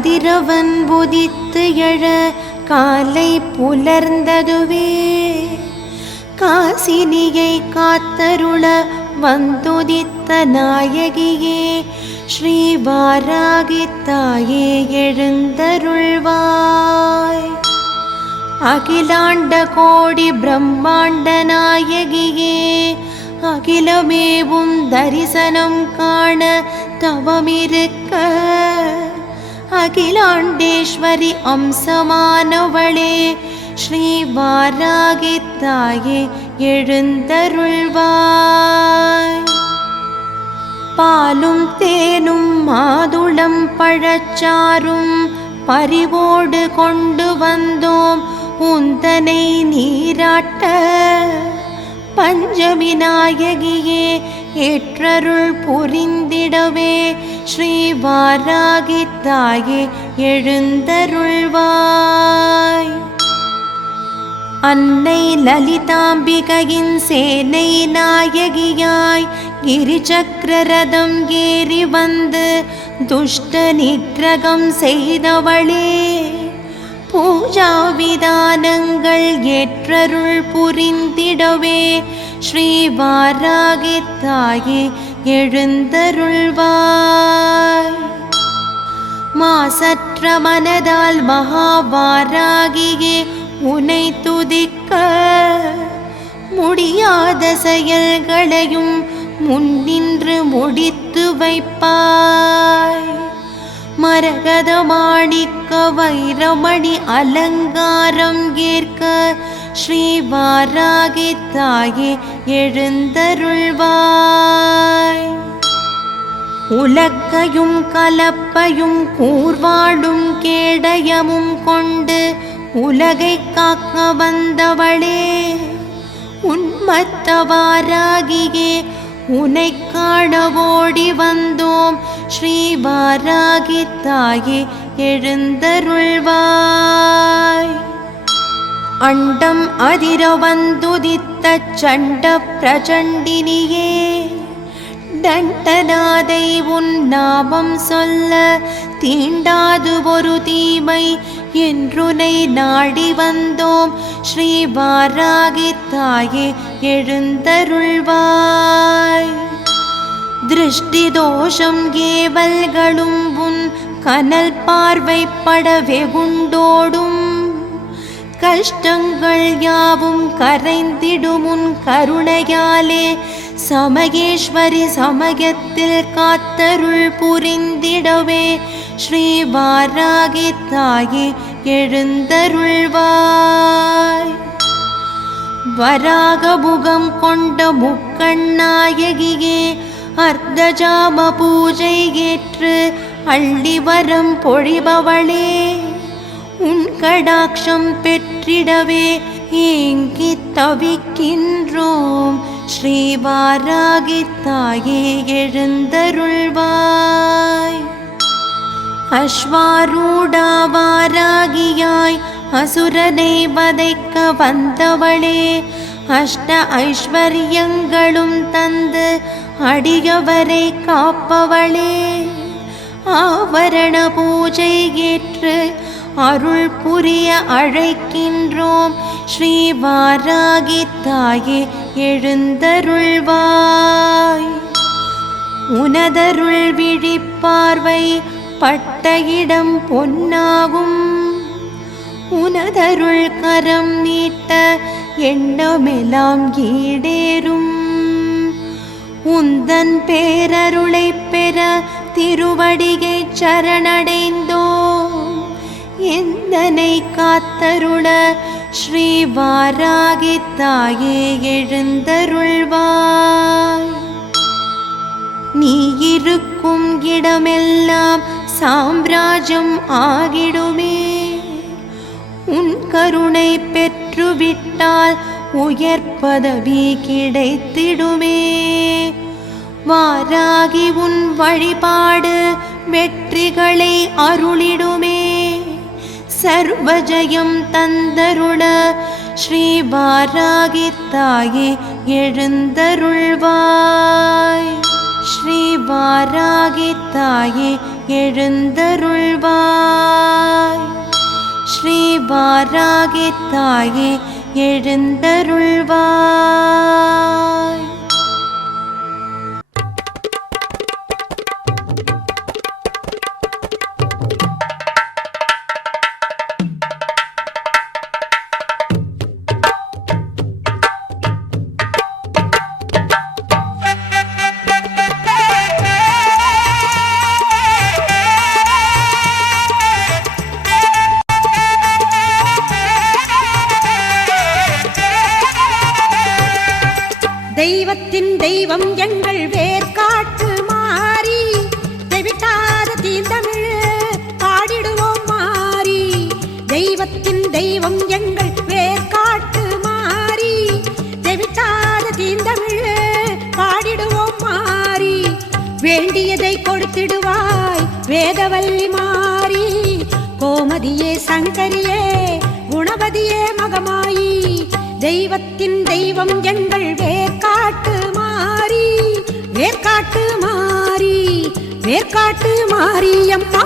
கதிரவன் உதித்து எழ காலை புலர்ந்ததுவே காசினியை காத்தருள வந்துதித்த நாயகியே ஸ்ரீ வாராகி தாயே எழுந்தருள்வாய். அகிலாண்ட கோடி பிரம்மாண்ட நாயகியே அகிலமேவும் தரிசனம் காண தவமிருக்க அகிலாண்டேஸ்வரி அம்சமானவளே ஸ்ரீ வாராகி தாயே எழுந்தருள்வாய். பாலும் தேனும் மாதுளம் பழச்சாரும் பரிவோடு கொண்டு வந்தோம் உந்தனை நீராட்ட. பஞ்சமி நாயகியே ஏற்றருள் புரிந்திடவே ஸ்ரீ வாராகி தாயே எழுந்தருள்வாய். அன்னை லலிதாம்பிகையின் சேனை நாயகியாய் கிரிசக்கரரதம் ஏறி வந்து துஷ்ட நிகிரகம் செய்தவளே பூஜா விதானங்கள் ஏற்றருள் புரிந்திடவே ஸ்ரீ வாராகி தாயே எழுந்தருள்வாய். மாசற்ற மனதால் மகாவாராகியே உனை துதிக்க முடியாத செயல்களையும் முன்னின்று முடித்து வைப்பாய். மரகத மாணிக்க வைரமணி அலங்காரம் ஏற்க ஸ்ரீ வாராகி தாயே எழுந்தருள்வாய். உலக்கையும் கலப்பையும் கூர்வாடும் கேடயமும் கொண்டு உலகை காக்க வந்தவளே உன்மத்த வாராகியே உனை காண ஓடி வந்தோம் ஸ்ரீ வாராகி தாயே எழுந்தருள்வாய். அண்டம் அதிர வந்துதித்த சண்ட பிரச்சண்டினியே தண்டநாதை உன் நாமம் சொல்ல தீண்டாது ஒரு தீமை என்றுனை நாடி வந்தோம் ஸ்ரீ வாராகி தாயே எழுந்தருள்வாய். திருஷ்டி தோஷம் ஏவல்களும் உன் கனல் பார்வைப்பட வெகுண்டோடும் கஷ்டங்கள் யாவும் கரைந்திடும் உன் கருணையாலே சமயேஸ்வரி சமயத்தில் காத்தருள் புரிந்திடவே ஸ்ரீ வாராகி தாயே எழுந்தருள்வாய். வராகமுகம் கொண்ட முக்கண்ணாயகியே அர்த்தஜாம பூஜை ஏற்று அள்ளி வரம் பொழிபவளே உன் கடாட்சம் பெற்றிடவே ஏங்கி தவிக்கின்றோம் ஸ்ரீ வாராகி தாயே எழுந்தருள்வாய். அஸ்வாரூடா வாராகியாய் அசுரனை வதைக்க வந்தவளே அஷ்ட ஐஸ்வர்யங்களும் தந்து அடியவரை காப்பவளே ஆவரண பூஜை ஏற்று அருள் புரிய அழைக்கின்றோம் ஸ்ரீ வாராகி தாயே எழுந்தருள்வாய். உனதருள் விழிப்பார்வை பட்ட இடம் பொன்னாகும் உனதருள் கரம் நீட்ட எண்ணமெல்லாம் ஈடேறும். உந்தன் பேரருளை பெற திருவடியை சரணடைந்தோம் எந்தனை காத்தருள ஸ்ரீ வாராகி தாயே எழுந்தருள்வாய். நீ இருக்கும் இடமெல்லாம் சாம்ராஜ்யம் ஆகிடுமே உன் கருணை பெற்றுவிட்டால் உயர் பதவி கிடைத்திடுமே. வாராகி உன் வழிபாடு வெற்றிகளை அருளிடுமே சர்வஜயம் தந்தருள ஸ்ரீ வாராகி தாயே எழுந்தருள்வாய். ஸ்ரீ வாராகி தாயே எழுந்தருள்வாய். ஸ்ரீ வாராகி தாயே எழுந்தருள்வாய். தெய்வத்தின் தெய்வம் எங்கள் வேர்காட்டு மாறி, தெவிட்டாத தீந்தமிழ் பாடிடுவோம் மாறி. தெய்வத்தின் தெய்வம் எங்கள் வேர்காட்டு மாறி, தெவிட்டாத தீந்தமிழ் பாடிடுவோம் மாறி. வேண்டியதை கொடுத்திடுவாய் வேதவல்லி மாறி, கோமதியே சங்கரியே குணவதியே மகமாயி. தெய்வத்தின் தெய்வம் எங்கள் வேர்காட்டு மாறி, வேர்காட்டு மாறி, வேர்காட்டு மாரியம்மா.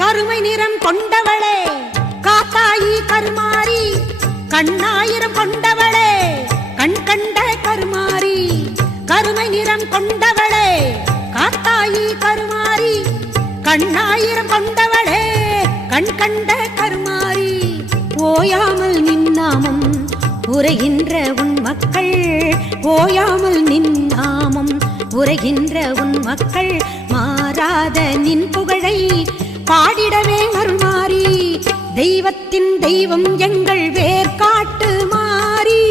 கருமை நிறம் கொண்டவளே காத்தாயி கருமாரி, கண்ணாயிரம் கொண்டவளே கண் கண்ட கருமாரி. கருமை நிறம் கொண்டவளே காத்தாயி கருமாரி, கண்ணாயிரம் கொண்டவளே கண் கண்ட கருமாரி. ஓயாமல் நின்னாமம் உரைகின்ற உன் மக்கள், ஓயாமல் நின்னாமம் உரைகின்ற உன் மக்கள், மாறாத நின் புகழை பாடிடவே அருள்மாரி. தெய்வத்தின் தெய்வம் எங்கள் வேர்காட்டு மாறி,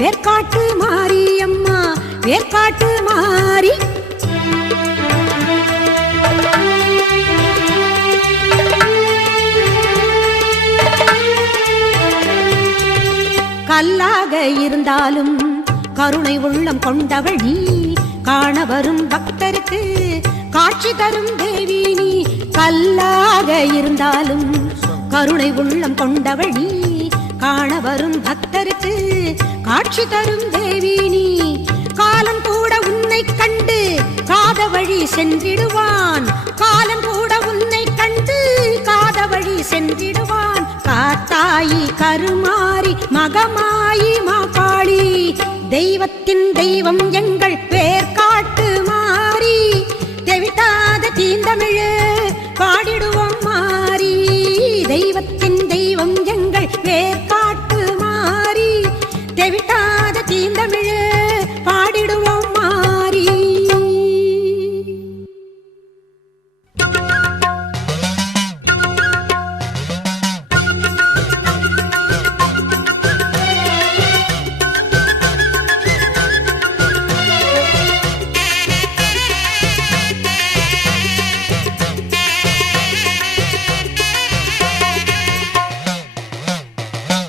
வேர்காட்டு மாரி அம்மா, வேர்காட்டு மாறி. கல்லாக இருந்தாலும் கருணை உள்ளம் கொண்டவள் நீ, காண வரும் பக்தருக்கு காட்சி தரும் தேவி நீ. கல்லாக இருந்தாலும் கருணை உள்ளம் கொண்டவள் நீ, காண வரும் பக்தருக்கு காட்சி தரும் தேவி நீ. காலம் கூட உன்னை கண்டு காத வழி சென்றிடுவான், காலம் கூட உன்னை கண்டு காத வழி சென்றிடுவான். காத்தாயி கருமாரி மகமாயி மாகாளி, தெய்வத்தின் தெய்வம் எங்கள் வேர்காட்டு மாறி, தெவிட்டாத தீந்தமிழ் பாடிடுவோம் மாறி. தெய்வத்தின் தெய்வம் எங்கள் வேர்காட்டு மாறி, தெவிட்டாத தீந்தமிழ் பாடிடுவோம் மாறி.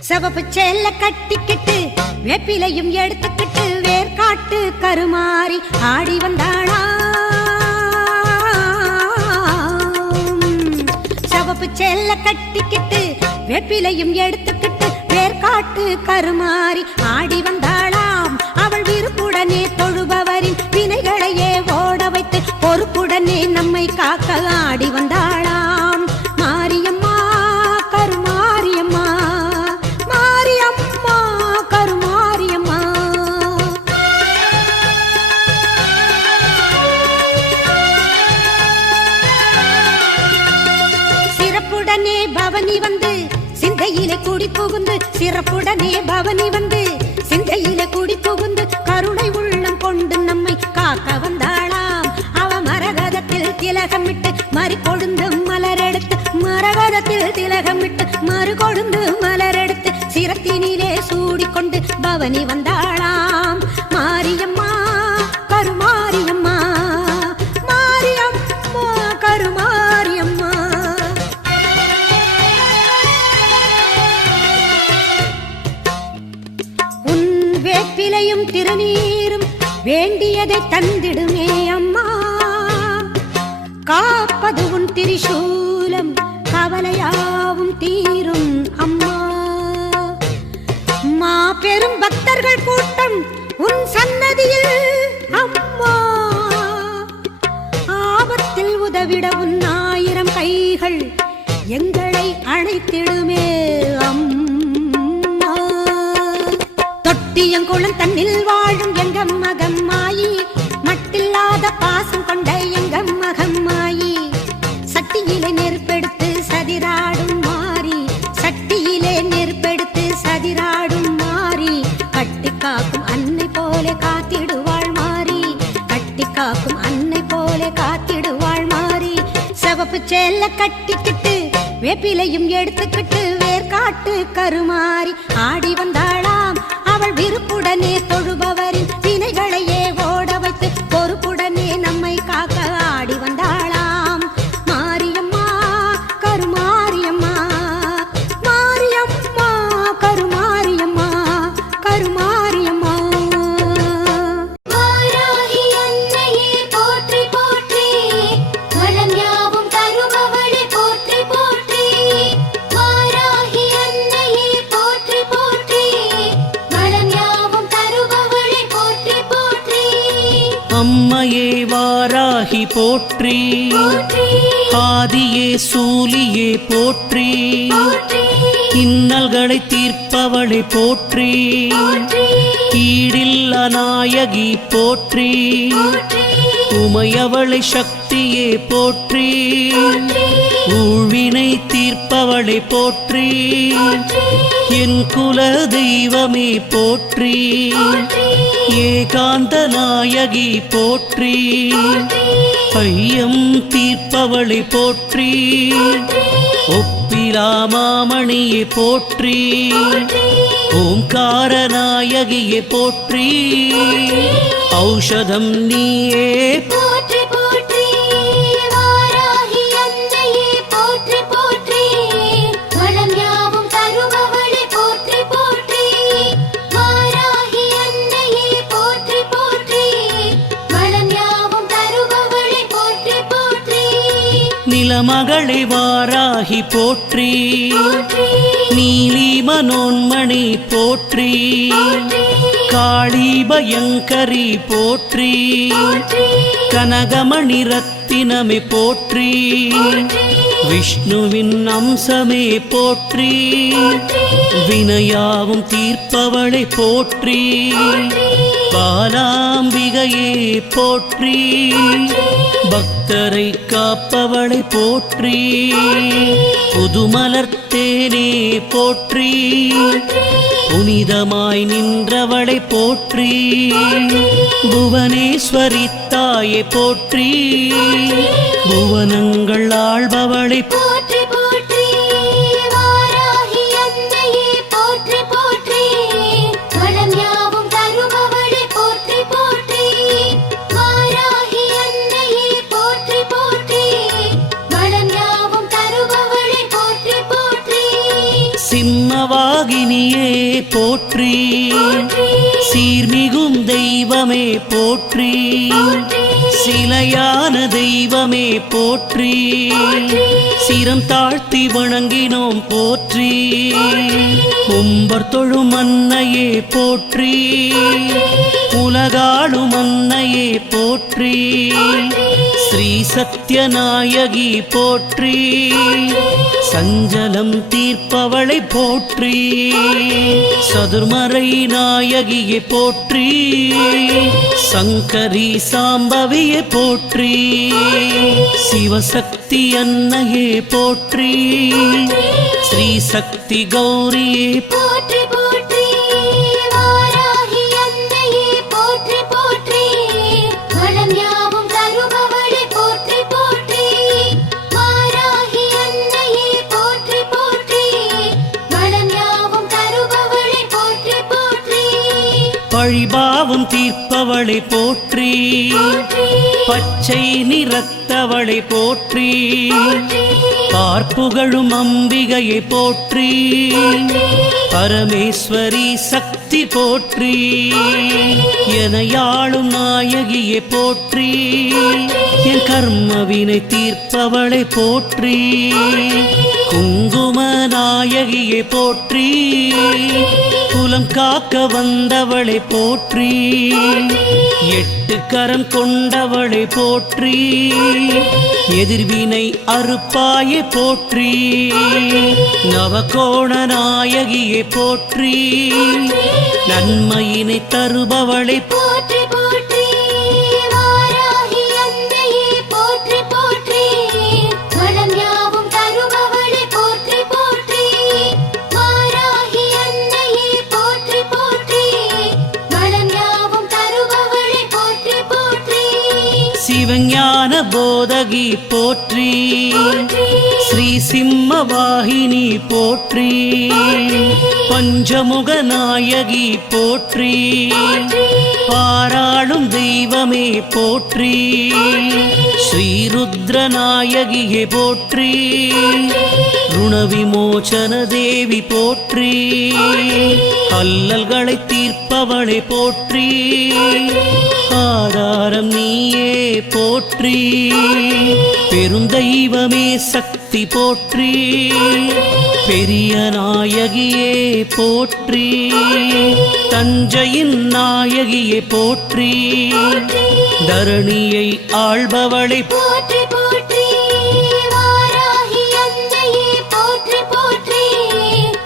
சிவப்பு சேல கட்டிக்கிட்டு வேப்பிலையும் எடுத்துக்கிட்டு வேர்காட்டு கருமாரி ஆடி வந்தாளா. சிவப்பு சேல கட்டிக்கிட்டு வேப்பிலையும் எடுத்துக்கிட்டு வேர்காட்டு கருமாரி ஆடி வந்தாளாம். அவள் விருப்புடனே தொழுபவரின் வினைகளையே ஓட வைத்து பொறுப்புடனே நம்மை காக்க ஆடி வந்தாளாம். மாரியம்மா கருமாரியம்மா, மாரியம்மா கருமாரியம்மா. சிறப்புடனே பவனி வந்து சிந்தையிலே கூடி புகுந்து, சிறப்புடனே பவனி வந்து சிந்தையிலே கூடி புகுந்து கருணை உள்ளம் கொண்டு நம்மை காக்க வந்தாளாம். அவ மரகதத்தில் திலகமிட்டு மறி கொழுந்து மலரெடுத்து, மரகதத்தில் திலகமிட்டு மறு கொழுந்து மலரெடுத்து சிரத்தினிலே சூடிக்கொண்டு பவனி வந்தாளாம். மாரியம்மா கருமாரியம்மா, மாரியம்மா கருமாரியம்மா. உன் வேப்பிலையும் திருநீரும் வேண்டியதை தந்திடுமே அம்மா, காப்பது உன் திரிசூலம் கவலையாவும் தீ தேவர்கள் கூட்டம் உன் சன்னதியில் அம்மா, ஆபத்தில் உதவிட உன் 1000 கைகள் எங்களை அழைத்திடுமே அம்மா. தொட்டியங்குளம் தன்னில் வாழும் எங்க மகம்மாயி, மட்டில்லாத பாசம் கொண்ட எங்க மகம்மாயி, சட்டியிலே நெருப்பெடுத்து சதிராடும் மாறி, சட்டியிலே நெருப்பெடுத்து சதிராடும் மாறி, கட்டி காக்கும் அன்னை போல காத்திடுவாள் மாறி, கட்டி காக்கும் அன்னை போல காத்திடுவாள் மாறி. சிவப்பு சேல கட்டிக்கிட்டு வேப்பிலையும் எடுத்துக்கிட்டு வேர்காட்டு கருமாறி ஆடி வந்தாளாம். அவள் விருப்புடனே தொழுபவரின் வினைகளையே ஓட வைத்து பொறுப்புடனே நம்மை காக்க ஆடி வந்தாளாம். மாரியம்மா கருமாரியம்மா, மாரியம்மா கருமாரியம்மா, கருமாரியம்மா. வாராகி அன்னையே போற்றி போற்றி, வளம் யாவும் தருபவளே போற்றி போற்றி. வாராகி அன்னையே போற்றி போற்றி, வளம் யாவும் தருபவளே போற்றி போற்றி. அம்மையே வாராகி போற்றி, போற்றி ஆதியே சூலியே போற்றி, போற்றி இன்னல்களை தீர்ப்பவளை போற்றி, போற்றி ஈடில்ல நாயகி போற்றி, போற்றி உமையவளை சக்தியே போற்றி, ஊழ்வினை தீர்ப்பவளை போற்றி, என் குல தெய்வமே போற்றி, ஏகாந்த நாயகி போற்றி, ஐயம் தீர்ப்பவளை போற்றி, ஒப்பிலா மாமணியை போற்றி, ஓம்கார நாயகியை போற்றி, ஔஷதம் நீயே போற்றி போற்றி. வாராகி அன்னையே போற்றி போற்றி, வளம் யாவும் தருபவளே போற்றி போற்றி. வாராகி அன்னையே போற்றி போற்றி, வளம் யாவும் தருபவளே போற்றி போற்றி. நிலமகளை வாராகி போற்றி, போற்றி நீலி மனோன்மணி போற்றி, காளி பயங்கரி போற்றி, கனகமணி ரத்தினமே போற்றி, விஷ்ணுவின் அம்சமே போற்றி, வினையாவும் தீர்ப்பவளை போற்றி, பாலாம்பிகையே போற்றி, பக்தரை காப்பவளை போற்றி, புதுமலர்த்தேனே போற்றி, புனிதமாய் நின்றவளை போற்றி, புவனேஸ்வரி தாயை போற்றி, புவனங்கள் ஆள்பவளை போற்றி போற்றி. வாராகி அன்னையே போற்றி போற்றி, வளம் யாவும் தருபவளே போற்றி போற்றி. வாராகி அன்னையே போற்றி போற்றி, வளம் யாவும் தருபவளே போற்றி போற்றி. சிம்மவாகினியே போற்றி, சீர்மிகும் தெய்வமே போற்றி, சிலையான தெய்வமே போற்றி, சிரம் தாழ்த்தி வணங்கினோம் போற்றி, கும்பர் தொழும் அன்னையே போற்றி, உலகாளும் அன்னையே போற்றி, ஸ்ரீ சத்யநாயகி போற்றி, சஞ்சலம் தீர்ப்பவளை போற்றி, சதுர்மறை நாயகியை போற்றி, சங்கரி சாம்பவியை போற்றி, சிவசக்தி அன்னையே போற்றி, ஸ்ரீ சக்தி கௌரியே போற்றி போற்றி. வாராகி அன்னையே போற்றி போற்றி, வளம் யாவும் தருபவளே போற்றி போற்றி. வாராகி அன்னையே போற்றி போற்றி, வளம் யாவும் தருபவளே போற்றி போற்றி. பழிபாவம் தீர்ப்பவளை போற்றி, பச்சை நிறத்தவளை போற்றி, பார்ப்புகழும் அம்பிகையை போற்றி, பரமேஸ்வரி சக்தி போற்றி, எனையாளும் நாயகியை போற்றி, என் கர்மவினை தீர்ப்பவளை போற்றி, குங்கும நாயகியே போற்றி குலம் காக்க வந்தவளை போற்றி எட்டு கரம் கொண்டவளை போற்றி எதிர்வினை அறுப்பாயே போற்றி நவகோண நாயகியே போற்றி நன்மையினை தருபவளை போற்றி போற்றி வாராகி அன்னையே போற்றி போற்றி வளம் யாவும் தருபவளே போற்றி போற்றி வாராகி அன்னையே போற்றி போற்றி வளம் யாவும் தருபவளே போற்றி போற்றி சிவஞான போதகி போற்றி ஸ்ரீ சிம்ம வாகினி போற்றி பஞ்சமுக நாயகி போற்றி பாராளும் தெய்வமே போற்றி ஸ்ரீருத்ர நாயகியே போற்றி ருணவிமோசன தேவி போற்றி அல்லல்களை தீர்ப்பவளை போற்றி ஆதாரம் நீயே போற்றி பெருந்தெய்வமே சக்தி போற்றி பெரிய நாயகியே போற்றி தஞ்சையின் நாயகியே போற்றி தரணியை ஆள்பவளை போற்றி போற்றி வாராகி அன்னையே போற்றி போற்றி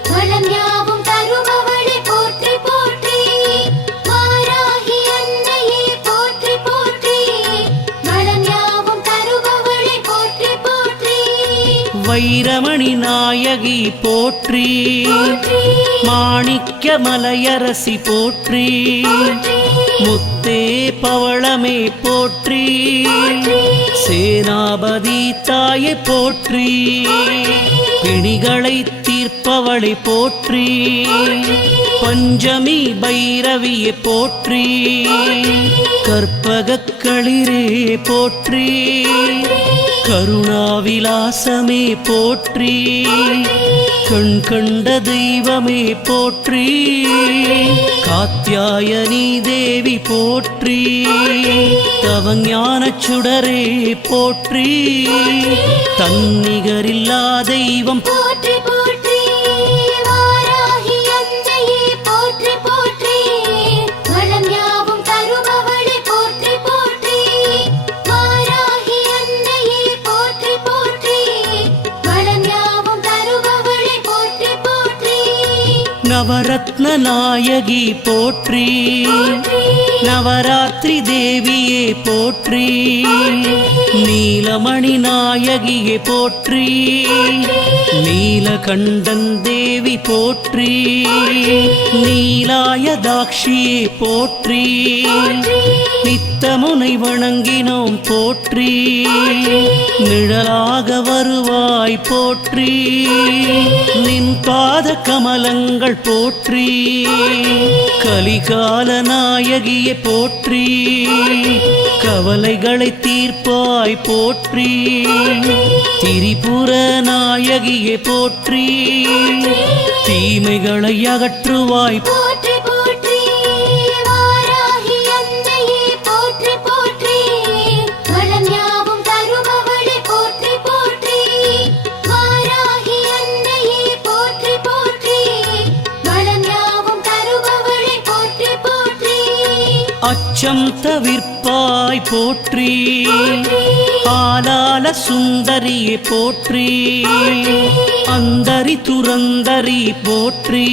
வளம் யாவும் தருபவளே போற்றி போற்றி வாராகி அன்னையே போற்றி போற்றி வளம் யாவும் தருபவளே போற்றி போற்றி வைரமணி நாயகி போற்றி மாணிக்க மலையரசி போற்றி முத்தே பவளமே போற்றி சேனாபதி தாயை போற்றி பிணிகளை தீர்ப்பவளை போற்றி பஞ்சமி பைரவியை போற்றி கற்பகக் களிரே போற்றி கருணாவிலாசமே போற்றி கண் கண்ட தெய்வமே போற்றி காத்யாயனி தேவி போற்றி தவஞானச் சுடரே போற்றி தன்னிகரில்லா தெய்வம் போற்றி போற்றி வாராகி அன்னையே போற்றி போற்றி வளம் யாவும் தருபவளே போற்றி போற்றி வாராகி அன்னையே போற்றி போற்றி வளம் யாவும் தருபவளே போற்றி போற்றி நவரத்ன நாயகி போற்றி நவராத்திரி தேவியே போற்றி நீலமணி நாயகியே போற்றி நீலகண்டன் தேவி போற்றி நீலாயதாட்சியே போற்றி நித்தமுனை வணங்கினோம் போற்றி நிழலாக வருவாய் போற்றி நின் பாத கமலங்கள் போற்றி கலிகால நாயகியே போற்றி கவலைகளை தீர்ப்பாய் போற்றி திரிபுர நாயகியே போற்றி தீமைகளை அகற்றுவாய் போற்றி போற்றி வாராகி அன்னையே போற்றி போற்றி வளம் யாவும் தருபவளே போற்றி போற்றி வாராகி அன்னையே போற்றி போற்றி வளம் யாவும் தருபவளே போற்றி போற்றி அச்சம் தவிர்ப்பாய் போற்றி ஆலால சுந்தரியே போற்றி அந்தரி துரந்தரி போற்றி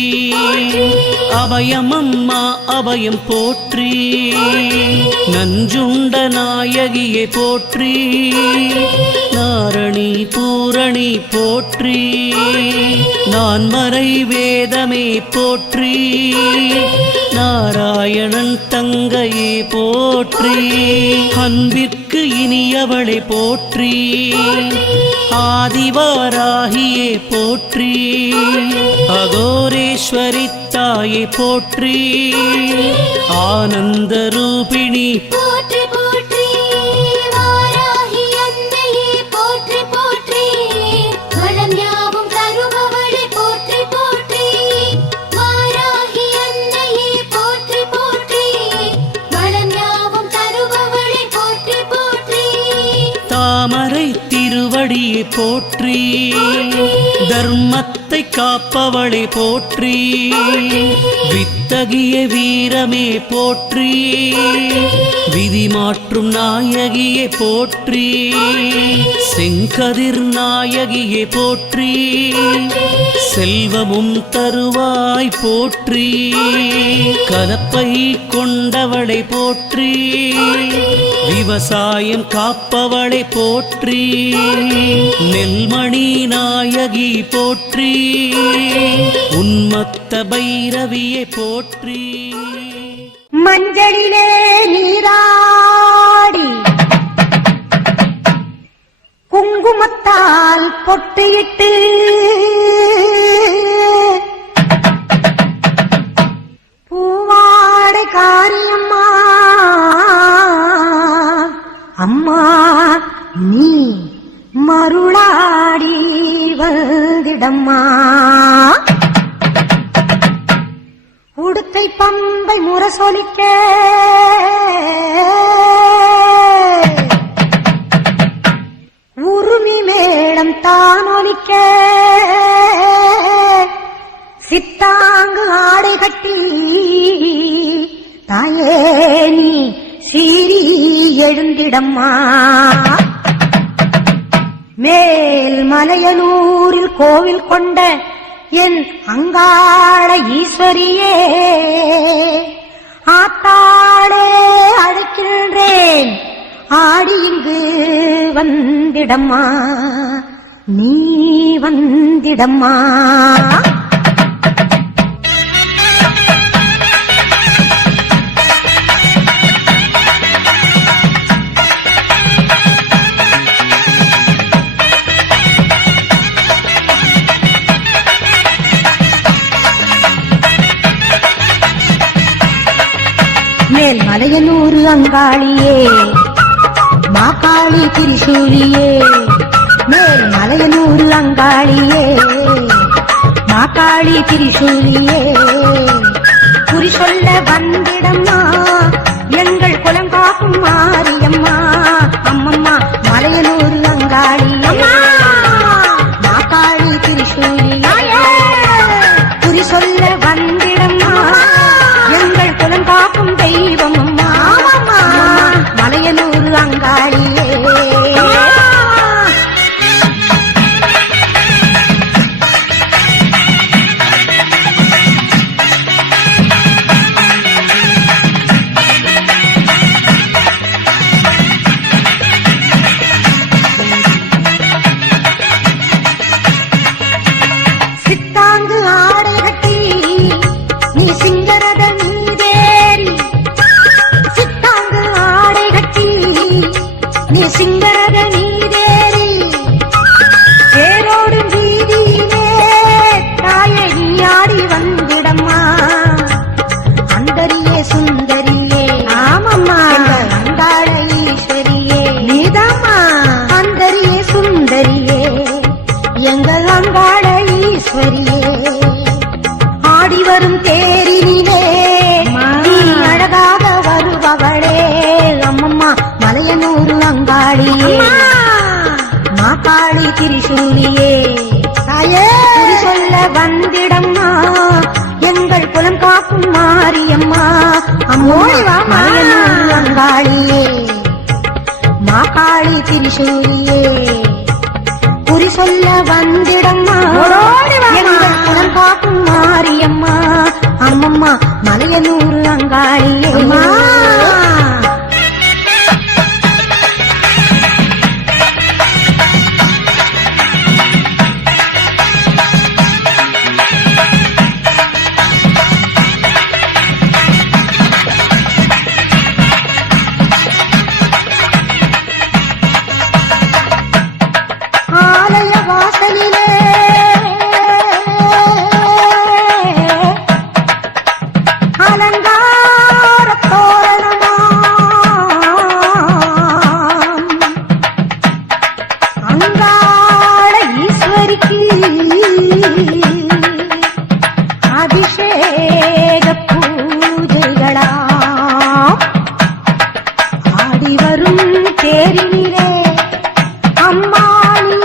அபயமம்மா அபயம் போற்றி நஞ்சுண்ட நாயகியே போற்றி நாரணி பூரணி போற்றி நான்மறை வேதமே போற்றி நாராயணன் தங்கையே போற்றி அன்பிற்கு இனியவளை போற்றி ஆதிவாராகியே போற்றி அகோரேஸ்வரி தாயை போற்றி ஆனந்த ரூபிணி போற்றி போற்றி வாராகி அன்னையே போற்றி போற்றி வளம் யாவும் தருபவளே போற்றி போற்றி வாராகி அன்னையே போற்றி போற்றி வளம் யாவும் தருபவளே போற்றி போற்றி தாமரை திருவடியை போற்றி தர்மத்தை காப்பவளை போற்றி வித்தகிய வீரமே போற்றி விதி மாற்றும் நாயகியே போற்றி செங்கதிர் நாயகியே போற்றி செல்வமும் தருவாய் போற்றி கலப்பை கொண்டவளை போற்றி விவசாயம் காப்பவளை போற்றி நெல்மணி நாயகி போற்றி உன்மத்த பைரவியை போற்றி மஞ்சளிலே நீராடி குங்குமத்தால் பொட்டியிட்டு பூவாடை காரியம்மா அம்மா நீ மருளாடி வந்திடம்மா உடுக்கை பம்பை முரசொலிக்க உருமி மேடம் தானொலிக்க சித்தாங்கு ஆடை கட்டி தாயே நீ சீறி எழுந்திடம்மா மேல் மலையனூரில் கோவில் கொண்ட என் அங்காள ஈஸ்வரியே ஆத்தாளே அழைக்கின்றேன் ஆடி இங்கு வந்திடம்மா நீ வந்திடம்மா மேல் மலையனூர் அங்காளியே மாகாளி திரிசூலியே மேல் மலையனூர் அங்காளியே மாகாளி திரிசூலியே குறி சொல்ல வந்திடம்மா எங்கள் குலம் காக்கும் மாரியம்மா அம்மம்மா மலையனூர் அங்காளியே மாகாளி திரிசூலியே குறி சொல்ல வந்திடம்மா எங்கள் குலம் காக்கும் தெய்வம் அம்மா மலையனூர் அங்காளியே சித்தாங்கு ஆடை கட்டி நீ சிங்கரத நீதேரி சித்தாங்கு ஆடை கட்டி நீ சிங்கரத நீதேரி தேரோடு வீதியிலே தாயை நீ ஆடி வந்திடம்மா அந்தரியே சுந்தரியே ஆமம்மா அங்காள ஈஸ்வரியே நீதாம்மா அந்தரியே சுந்தரியே எங்கள் அங்காள ஈஸ்வரியே ஆடி வரும் தேரினிலே நீ அழகாக வருபவளே அம்மம்மா மலையனூர் அங்காளியே மாகாளி திரிசூலியே தாயே குறி சொல்ல வந்திடம்மா எங்கள் குலம் காக்கும் மாரியம்மா அம்மோ மலையனூர் அங்காளியே மாகாளி திரிசூலியே குறி சொல்ல வந்திடம்மா எங்கள் குலம் காக்கும் மாரியம்மா அம்மம்மா மலையனூர் அங்காளியே ஆலய வாசலிலே அலங்கார தோரணமாம் அங்காள ஈஸ்வரிக்கு அபிஷேக பூஜைகளாம் ஆடி வரும் தேரினிலே அம்மா நீ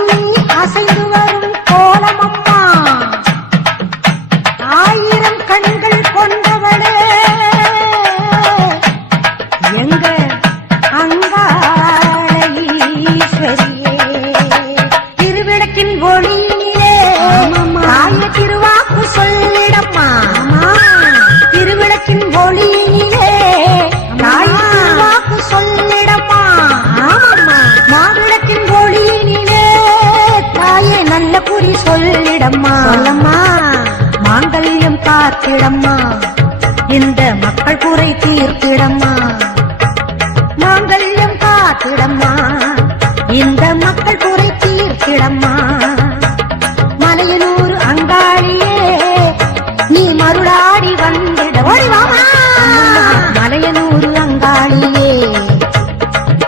சொல்லிடம்மா சொல்லம்மா மாங்கல்யம் காத்திடம்மா இந்த மக்கள் குறை தீர்த்திடம்மா மாங்கல்யம் காத்திடம்மா இந்த மக்கள் குறை தீர்த்திடம்மா மலையனூர் அங்காளியே நீ மருளாடி வந்திட மலையனூர் அங்காளியே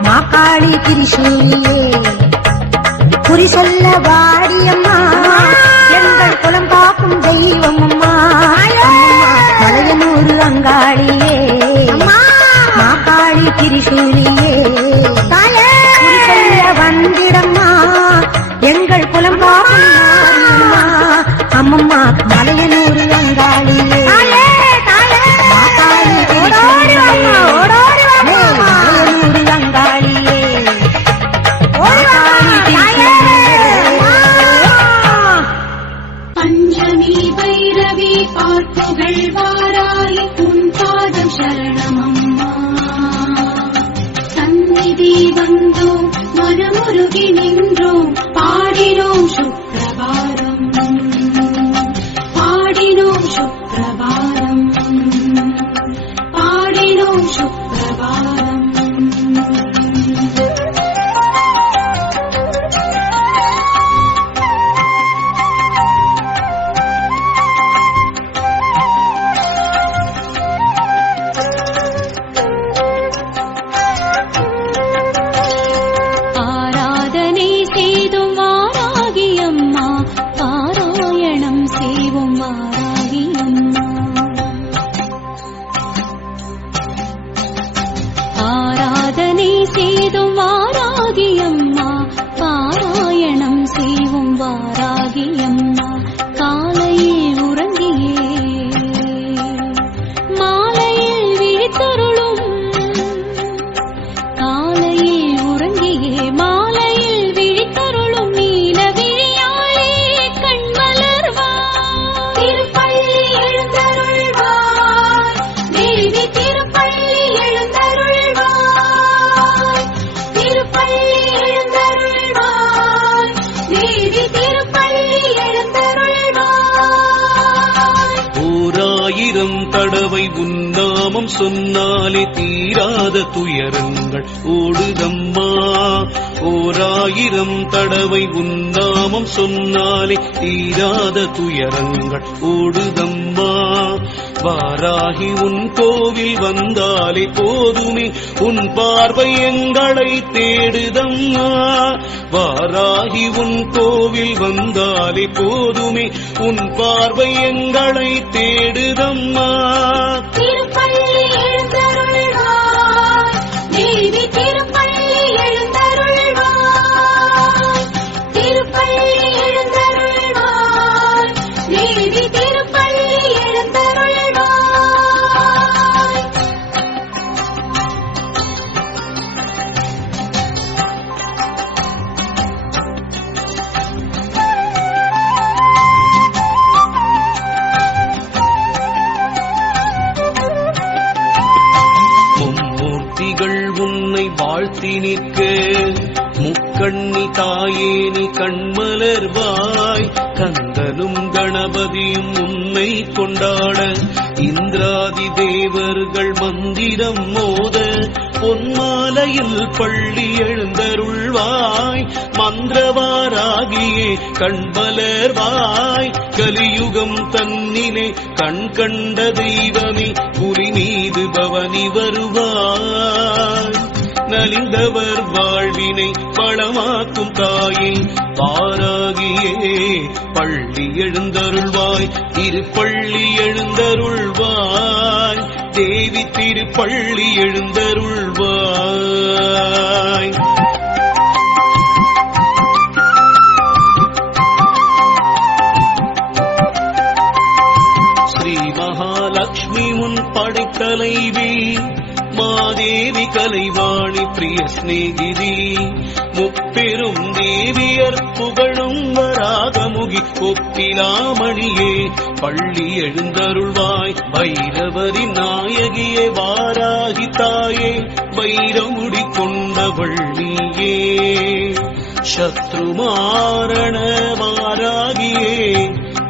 மாக்காளி திரிசூலியே குறி சொல்ல வாடியம்மா எங்கள் குலம் காக்கும் தெய்வம் அம்மா மலையனூர் அங்காளியே மாக்காளி திரிசூலியே குறி சொல்ல வந்திடம்மா எங்கள் குலம் காக்கும் அம்மா அம்மம்மா மலையனூர் அங்காளியே மாக்காளி திரிசூலியே மலையனூர் அங்காளியே பஞ்சமி பைரவி பார்ப்புகள் வாராய் உன் பாதம் சரணமம்மா சந்நிதி வந்தோம் மனமுருகி நின்றோம் பாடினோம் சுப்பிரபாரம் பாடினோம் சுப்பிரபாரம் பாடினோம் சுப்பிரபாரம் ஆராதனை செய்தும் வாராகியம்மா பாராயணம் செய்வோம் வாராகியம்மா ஆராதனை செய்தும் வாராகியம்மா பாராயணம் செய்வோம் வாராகியம்மா காலையில் உறங்கியே மாலையில் விழித்தருளும் காலையில் உறங்கியே மாலையில் விழித்தருளும் நீல விழியாளே கண்மலர்வாய் திருப்பள்ளி எழுந்தருள்வாய் தேவி திருப்பள்ளி எழுந்தருள்வாய் திருப்பள்ளி எழுந்தருள்வாய் தேவி திருப்பள்ளி எழுந்தருள்வாய் ஓராயிரம் தடவை உன்னாமம் சொன்னாலே தீராத துயரங்கள் ஓடுதம்மா ஓராயிரம் தடவை உன்னாமம் சொன்னாலே தீராத துயரங்கள் ஓடுதம்மா வாராகி உன் கோவில் வந்தாலே போதுமே உன் பார்வை எங்களை தேடுதம்மா வாராகி உன் கோவில் வந்தாலே போதுமே உன் பார்வை எங்களை தேடுதம்மா திருப்பள்ளி எழுந்தருள்வாய் தேவி திருப்பள்ளி எழுந்தருள்வாய் திருப்பள்ளி எழுந்தருள்வாய் தேவி திருப்பள்ளி எழுந்தருள்வாய் மும்மூர்த்திகள் உன்னை வாழ்த்தி நிற்க முக்கண்ணி தாயே நீ கண்மலர்வாய் கந்தனும் கணபதியும் உன்னை கொண்டாட இந்திராதி தேவர்கள் மந்திரம் மோத பொன்மாலையில் பள்ளி எழுந்தருள்வாய் மந்திரவாராகியே கண்மலர்வாய் கலியுகம் தன்னிலே கண் கண்ட தெய்வமே புலி மீது பவனி வருவாய் நலிந்தவர் வாழ்வினை வளமாக்கும் தாயே வாராகியே பள்ளி எழுந்தருள்வாய் திருப்பள்ளி எழுந்தருள்வாய் தேவி திருப்பள்ளி எழுந்தருள்வாய் ஸ்ரீ மகாலட்சுமி உன் படைத்தலைவி மாதேவி கலைவாணி பிரிய ஸ்நேகிதி முப்பெரும் தேவியர் புகழும் வராகமுகி ஒப்பிலாமணியே பள்ளி எழுந்தருள்வாய் பைரவரின் நாயகியே வாராகி தாயே வைரமுடி கொண்டவள் நீயே சத்ருமாரண வாராகியே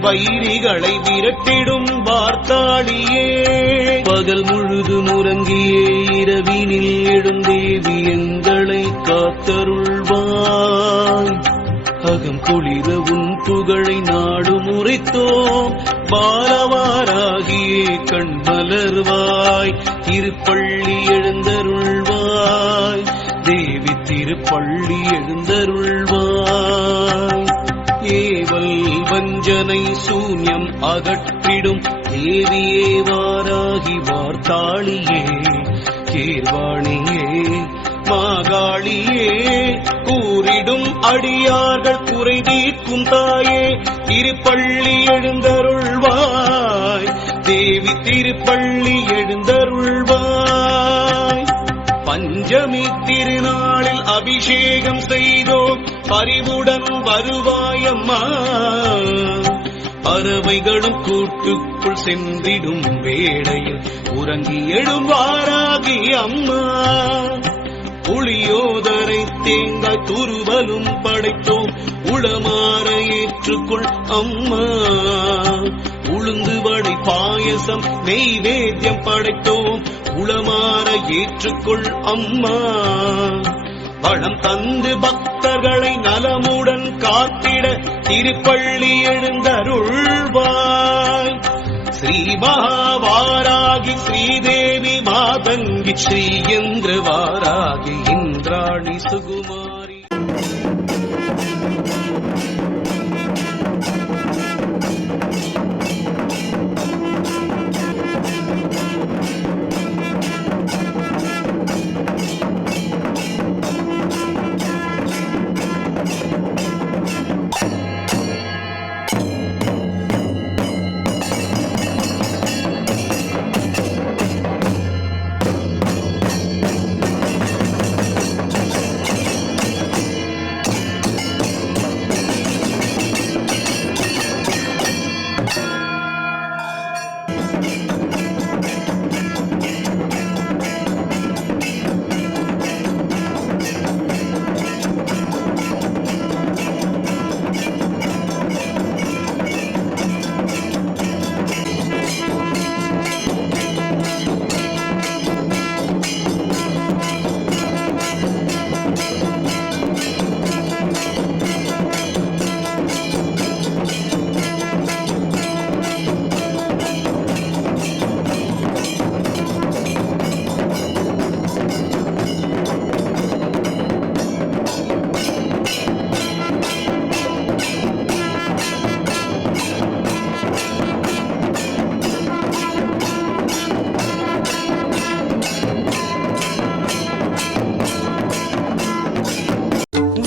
வைரிகளை விரட்டிடும் வார்த்தாளியே பகல் முழுதும் உறங்கியே இரவினில் எழுந்தேவி எங்களை காத்தருள்வாய் அகம் குளிர உன் புகழை நாடு முறைத்தோம் பாலவாராகியே கண் மலர்வாய் திருப்பள்ளி எழுந்தருள்வாய் தேவி திருப்பள்ளி எழுந்தருள்வாய் ஏவல் வஞ்சனை சூன்யம் அகற்றிடும் தேவியே வாராகி வார்த்தாளியே கேர்வாணியே மாகாளியே கூறிடும் அடியார்கள் குறை தீர்க்கும் தாயே திருப்பள்ளி எழுந்தருள்வாய் தேவி திருப்பள்ளி எழுந்தருள்வாய் பஞ்சமி திருநாளில் அபிஷேகம் செய்தோம் பரிவுடன் வருவாயம்மா பறவைகளும் கூட்டுக்குள் சென்றிடும் வேளையில் உறங்கி எழுவாராகி அம்மா புளியோதரை தேங்காய் துருவலும் படைத்தோம் உளமாற ஏற்றுக்கொள் அம்மா உளுந்து வடை பாயசம் நெய்வேத்தியம் படைத்தோம் உளமாற ஏற்றுக்கொள் அம்மா பணம் தந்து பக்தர்களை நலமுடன் காத்திட திருப்பள்ளி எழுந்தருள்வாய் ஸ்ரீ மகாவாராகி ஸ்ரீதேவி மாதங்கி ஸ்ரீயந்திர வாராகி இந்திராணி சுகுமாரி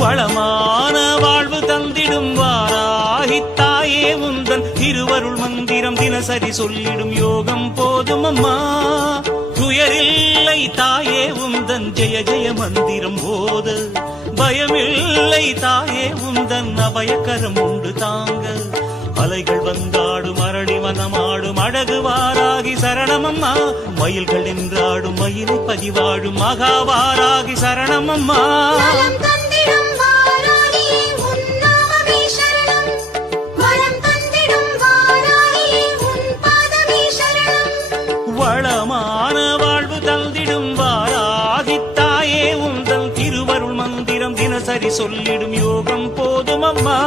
வளமான வாழ்வு தந்திடும் வாராகி தாயே உந்தன் திருவருள் மந்திரம் தினசரி சொல்லிடும் யோகம் போதும் அம்மா துயரில்லை தாயே உந்தன் ஜெய ஜெய மந்திரம் போத பயமில்லை தாயே உந்தன் அபயக்கரம் உண்டு தாங்க அலைகள் வந்தாடும் அரளி வனமாடும் அழகு வாராகி சரணமம்மா மயில்கள் என்றாடும் மயிலை பதிவாடும் மகாவாராகி சரணமம்மா வளமான வாழ்வு தந்திடும் வாராகி தாயே உந்தன் திருவருள் மந்திரம் தினசரி சொல்லிடும் யோகம் போதும் அம்மா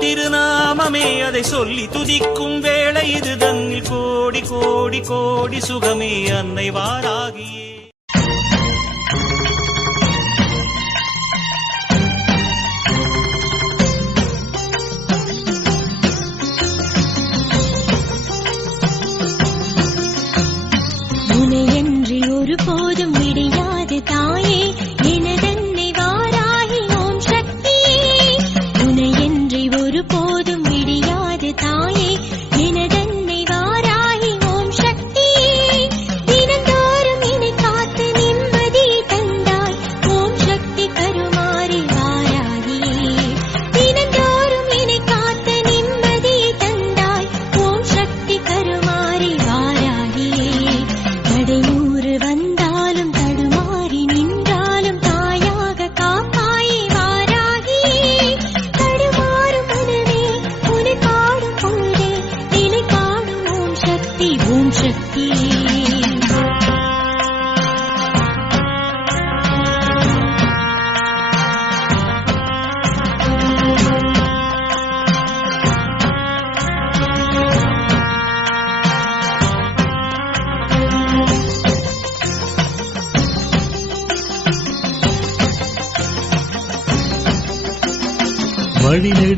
திருநாமமே அதை சொல்லி துதிக்கும் வேளை இது தன்னில் கோடி கோடி கோடி சுகமே அன்னை வாராகியே உனையன்றி ஒரு போதும் விடியாது தாயே எனதன்னை வாராகி ஓம் சக்தியே உனையன்றி ஒரு போதும் விடியாது தாயே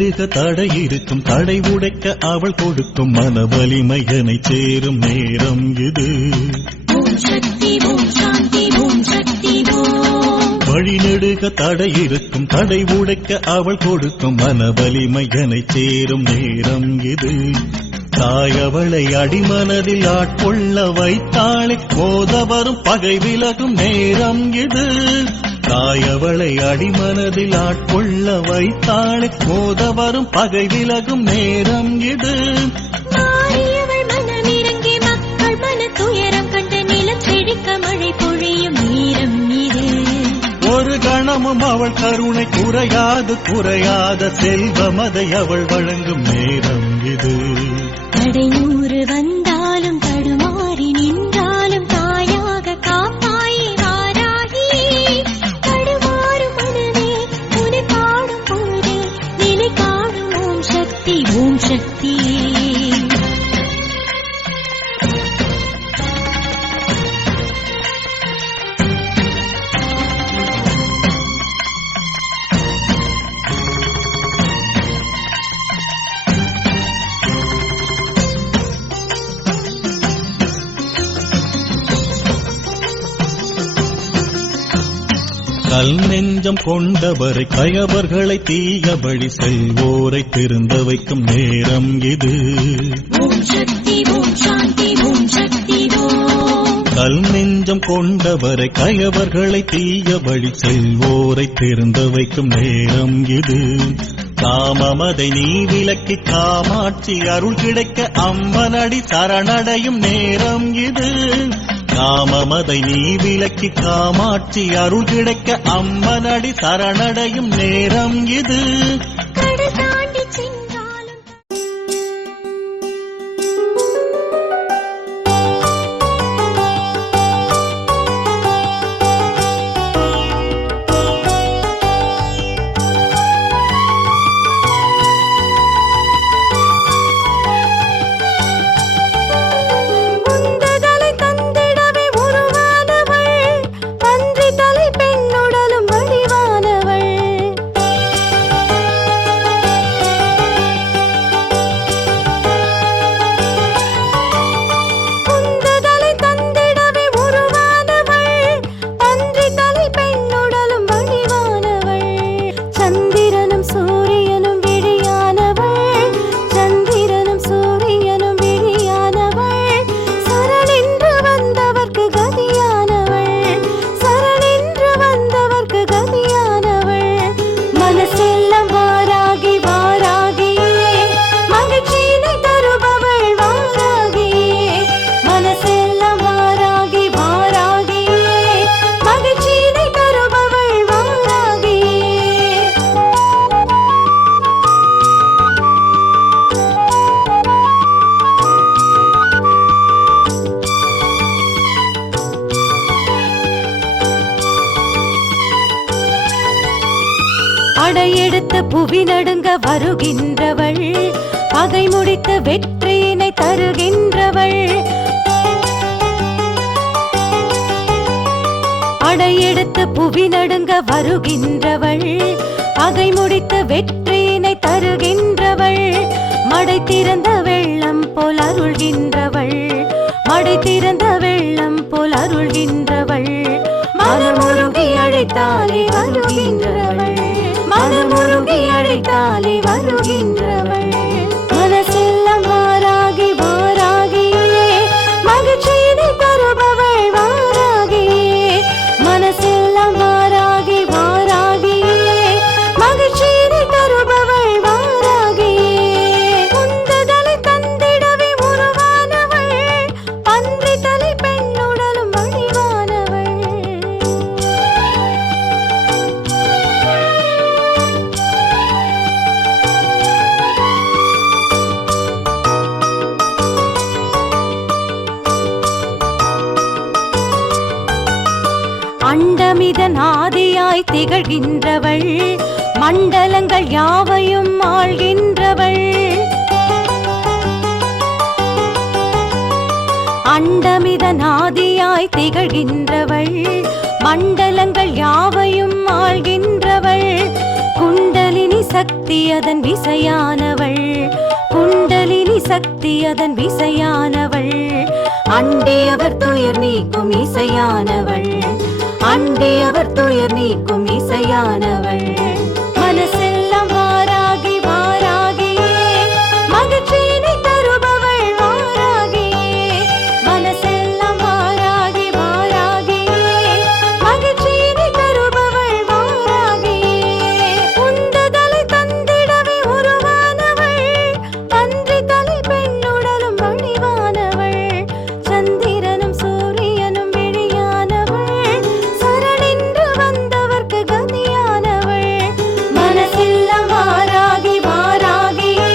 நெடுக தடை இருக்கும் தடை உடைக்க அவள் கொடுக்கும் மன வலிமையனை சேரும் நேரம் இது. ஓம் சக்தி ஓம் சாந்தி ஓம் சக்தி ஓம். வழி நெடுக தடை இருக்கும் தடை உடைக்க அவள் கொடுக்கும் மன வலிமையனை சேரும் நேரம் இது. தாயவளை அடிமனதில் ஆட்கொள்ள வைத்தாளை போத வரும் பகை விலகும் நேரம் இது. தாயவளை அடிமனதில் ஆட்கொள்ள வைத்தாளை போத வரும் பகை விலகும் நேரம் இது. மாறியவள் மனமிறங்கி மக்கள் மன துயரம் கண்ட நிலம் செழிக்க மழை பொழியும் நேரம் இது. ஒரு கணமும் அவள் கருணை குறையாது குறையாத செல்வமதை அவள் வழங்கும் நேரம் இது. தடை 100 வந்தாலும் தடுமாறி நின்றாலும் தாயாக காப்பாயே வாராகி. தடுமாறும் மனமே உன்னை பாடும் போது நிலை காணும் ஓம் சக்தி ஓம் சக்தி. கல் நெஞ்சம் கொண்டவரை கயவர்களை தீயபடி செல்வோரை திருந்த வைக்கும் நேரம் இது. ஓம் சக்தி ஓம் சாந்தி ஓம் சக்தி ஓம். கல் நெஞ்சம் கொண்டவரை கயவர்களை தீயபடி செல்வோரை திருந்த வைக்கும் நேரம் இது. காமமதை நீ விலக்கி காமாட்சி அருள் கிடைக்க அம்மனடி சரணடையும் நேரம் இது. காமமதை நீ விலக்கி காமாட்சி அருள் கிடைக்க அம்மனடி சரணடையும் நேரம் இது. கடல் தாண்டி சென்றாலும் படையெடுத்து புவி நடுங்க வருகின்றவள், பகை முடித்து வெற்றியினை தருகின்றவள். படையெடுத்து புவி நடுங்க வருகின்றவள், பகை முடித்து வெற்றியினை தருகின்றவள். மடை திறந்த வெள்ளம் போல் அருள்கின்றவள், மடை திறந்த வெள்ளம் போல் அருள்கின்றவள். மனமுருகி அழைத்தாலே வருகின்றவள், மனமுருகி அழைத்தாலே வருகின்றவள். மனசெல்லாம் வாராகி வாராகியே மகிழ்ச்சியினை தருபவள் வாராகியே. மனசெல்லாம் வாராகி வாராகியே மகிழ்ச்சியினை தருபவள் வாராகியே. உந்துதலை தந்திடவே உருவானவள், பன்றி தலை பெண்ணுடலும் வடிவானவள். அண்டமிதன் ஆதியாய் திகழ்கின்றவள், மண்டலங்கள் யாவையும் ஆள்கின்றவள். அண்டமிதன் ஆதியாய் திகழ்கின்றவள், மண்டலங்கள் யாவையும் ஆள்கின்றவள். குண்டலினி சக்தி சக்தி அதன் விசையானவள், குண்டலினி சக்தி அதன் விசையானவள், அண்டியவர் துயர் நீக்கும் இசையானவள், அண்டியவர் துயர் நீக்கும் இசையானவள். மனசெல்லாம் வாராகி வாராகியே மகிழ்ச்சியினை தருபவள் வாராகியே, மனசெல்லாம் வாராகி வாராகியே மகிழ்ச்சியினை தருபவள் வாராகியே. உந்துதலை தந்திடவே உருவானவள், அன்றி தலை பெண்ணுடலும் வடிவானவள், சந்திரனும் சூரியனும் விழியானவள், சரணின்று வந்தவர்க்கு கதியானவள். மனசெல்லாம் வாராகி வாராகியே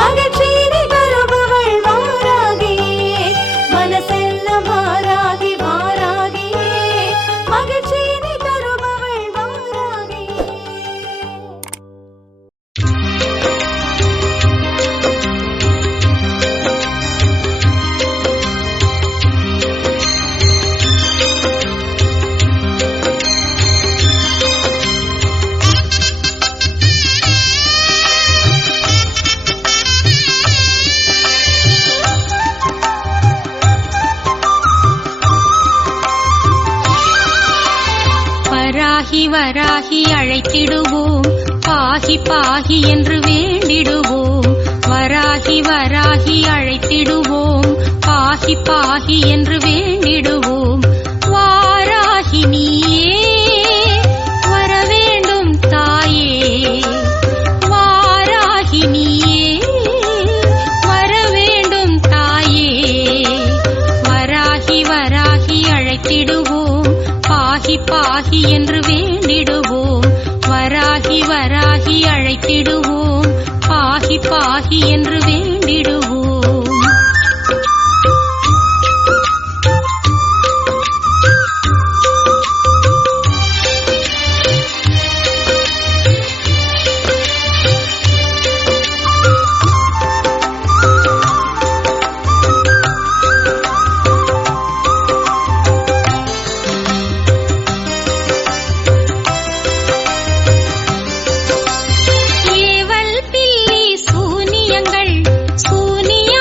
மகிழ்ச்சியினை தருபவள் வாராகியே, மனசெல்லாம் வாராகி வாராகியே மகிழ்ச்சியினை தருபவள் வாராகியே. வராகி வராகி அழைத்திடுவோம், பாகி பாகி என்று வேண்டிடுவோம். வராகி வராகி அழைத்திடுவோம், பாகி பாகி என்று வேண்டிடுவோம். வாராகி நீயே வரவேண்டும் தாயே, வாராகி நீயே வரவேண்டும் தாயே. வராகி வராகி அழைத்திடுவோம், பாகி பாகி என்று வேண்டிடுவோம். வராகி வராகி அழைத்திடுவோம், பாகி பாகி என்று வேண்டிடுவோம். ஏவல் பில்லி சூனியங்கள் சூனிய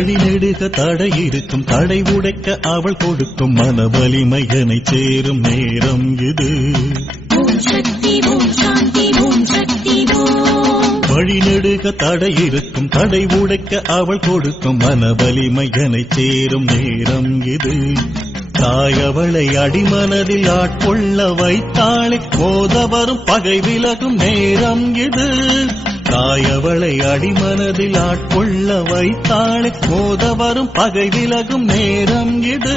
வழி நெடுக தடை இருக்கும் தடை உடைக்க அவள் கொடுக்கும் மன வலிமையனை சேரும் நேரம் இது ஓம் சக்தி ஓம் சாந்தி ஓம் சக்தி ஓம். வழி நெடுக தடை இருக்கும் தடை உடைக்க அவள் கொடுக்கும் மன வலிமையனை சேரும் நேரம் இது தாயவளை அடிமனதில் ஆட்கொள்ள வைத்தாளை போத வரும் பகை விலகும் நேரம் இது தாயவளை அடிமனதில் ஆட்கொள்ள வைத்தாளை போத வரும் பகை விலகும் நேரம் இது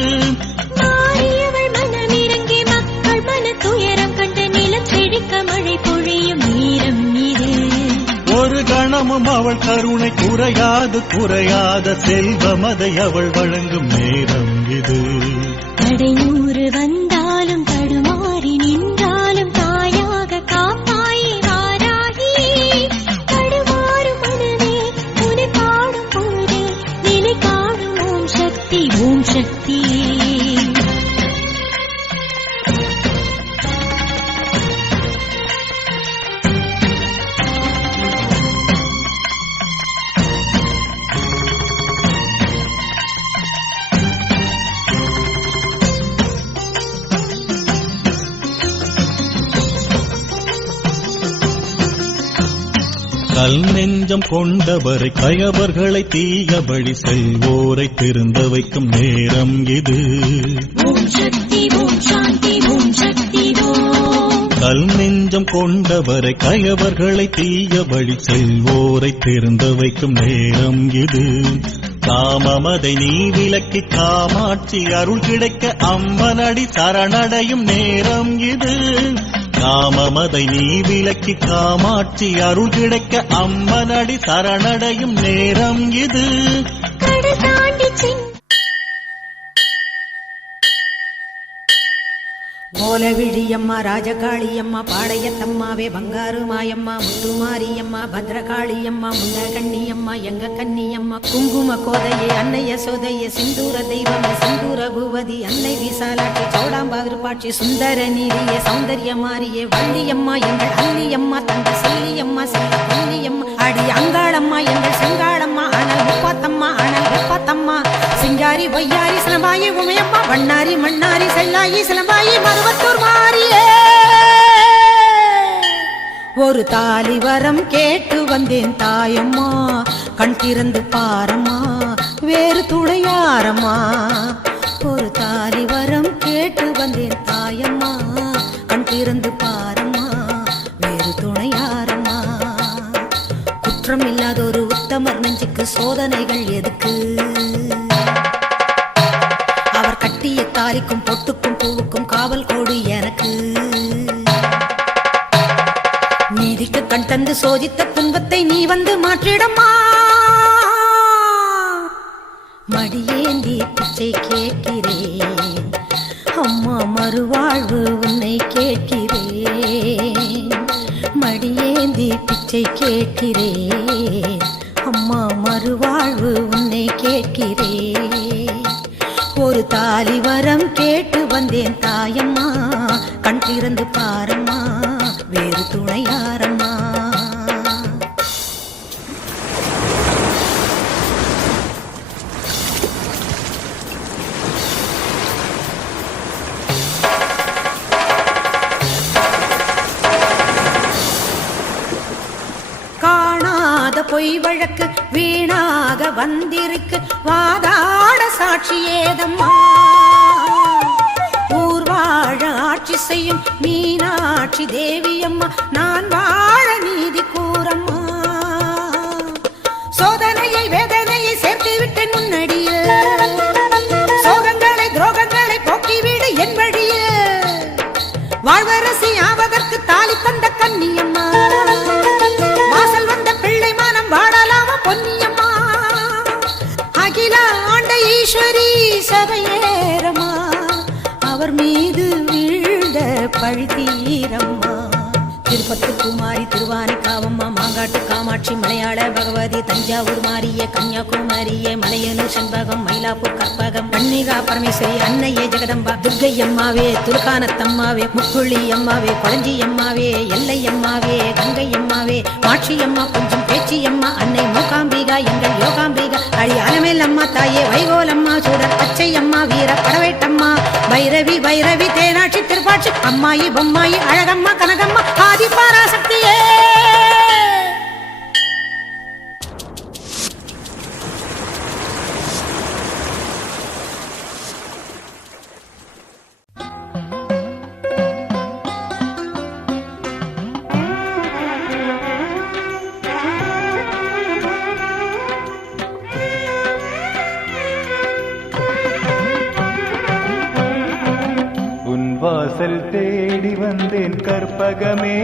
மாறியவள் மனமிறங்கி மக்கள் மன துயரம் கண்டு நிலம் செழிக்க மழை பொழியும் நேரம் இது ஒரு கணமும் அவள் கருணை குறையாத செல்வமதை அவள் வழங்கும் நேரம் இது தடை 100 வந்தாலும் தடுமாறி நின்றாலும் தாயாக காப்பாயே வாராகி தடுமாறும் மனமே உன்னை பாடும் போது நிலை காணும் ஓம் சக்தி ஓம் சக்தி. கல் நெஞ்சம் கொண்டவரை கயவர்களை தீயபடி செல்வோரை திருந்த வைக்கும் நேரம் இது ஓம் சக்தி ஓம் சாந்தி ஓம் சக்தி ஓம். கல் நெஞ்சம் கொண்டவரை கயவர்களை தீயபடி செல்வோரை திருந்த வைக்கும் நேரம் இது காமமதை நீ விலக்கி காமாட்சி அருள் கிடைக்க அம்மனடி சரணடையும் நேரம் இது காமமதை நீ விலக்கி காமாட்சி அருள் கிடைக்க அம்மனடி சரணடையும் நேரம் இது கடல் தாண்டி சென்று கோலவிழியம்மா ராஜகாளியம்மா பாளையத்தம்மாவே பங்காரு மாயம்மா முத்துமாரியம்மா பத்ரகாளியம்மா முண்டகண்ணியம்மா எங்க கன்னியம்மா குங்கும கோதையே அன்னைய சோதையே சிந்தூர தெய்வமே சிந்தூர பூவதி அன்னை விசாலாட்சி சௌடாம்பா விருப்பாட்சி சுந்தர நீரியே சௌந்தர்ய மாரியே வள்ளியம்மா எங்கள் அல்லியம்மா தங்க செல்லியம்மா செல்ல பொன்னியம்மா அடி அங்காளம்மா எங்கள் செங்காளம்மா அனல் முப்பாத்தம்மா அனல் முப்பாத்தம்மா சிங்காரி பொய்யாரி சிலம்பாயி உமையம்மா வண்ணாரி மண்ணாரி செல்லாயி சிலம்பாயி மருவத்தூர் மாரியே ஒரு தாலி வரம் கேட்டு வந்தேன் தாயம்மா கண் திறந்து பாரம்மா வேறு துணையாரம்மா ஒரு தாலி வரம் கேட்டு வந்தேன் தாயம்மா கண் திறந்து பாரம்மா வேறு துணையாரம்மா குற்றம் இல்லாத ஒரு உத்தமர் நெஞ்சுக்கு சோதனைகள் எதுக்கு அவர் கட்டிய தாலிக்கும் பொட்டுக்கும் பூவுக்கும் காவல் கோடு எனக்கு நீதிக்கு கண் தந்து சோதித்த துன்பத்தை நீ வந்து மாற்றிடம்மா மடியேந்தி பிச்சை கேட்கிறேன் அம்மா மறுவாழ்வு உன்னை கேட்கிறேன் மடியேந்தி பிச்சை கேட்கிறேன் அம்மா மறுவாழ்வு உன்னை கேட்கிறேன் ஒரு தாலி வரம் கேட்டு வந்தேன் தாயம்மா கண் திறந்து பாரம்மா வேறு துணையாரம்மா காணாத பொய் வழக்கு வீணாக வந்திருக்கு வாதாட சாட்சி ஏதம்மா ஊர்வாழ ஆட்சி செய்யும் மீனாட்சி தேவியம்மா நான் வாழ நீதி கூறம்மா சோதனையை வேதனையை சேர்த்து விட்டு முன்னடியில் சோகங்களை துரோகங்களை போக்கிவிடு என் வழியில் வாழ்வரசி ஆவதற்கு தாலி தந்த கன்னியம்மா வாசல் வந்த பிள்ளை மனம் வாடலாம பொன்னியம்மா அகில ஆண்ட ஈஸ்வரி சபையேரம்மா அவர் மீது வீழ்ந்த பழி தீரம்மா திருப்பத்து குமாரி திருவானைக்காவம்மா மாங்காட்டு காமாட்சி மலையாள பகவதி தஞ்சாவூர் மாரிய கன்னியாகுமரியே மலையனூர் செண்பகம் மயிலாப்பூர் கற்பகம் கன்னிகா பரமேஸ்வரி அன்னையே ஜெகதம்பா துர்க்கை அம்மாவே துர்கானத்தம்மாவே முக்குள்ளி அம்மாவே கொளஞ்சி அம்மாவே எல்லை அம்மாவே கங்கை அம்மாவே மாட்சி அம்மா கொஞ்சம் பேச்சி அம்மா அன்னை மூகாம்பிகா எங்கள் யோகாம்பிகா அடி அலமேல் அம்மா தாயே வைகோலம்மா சூடர் பச்சை அம்மா வீர படவேட்டம்மா பைரவி பைரவி தேனாட்சி திருப்பாட்சி அம்மாயி பொம்மாயி அழகம்மா கனகம்மா ஆதி பராசக்தியே. வாசல் தேடி வந்தேன் கற்பகமே,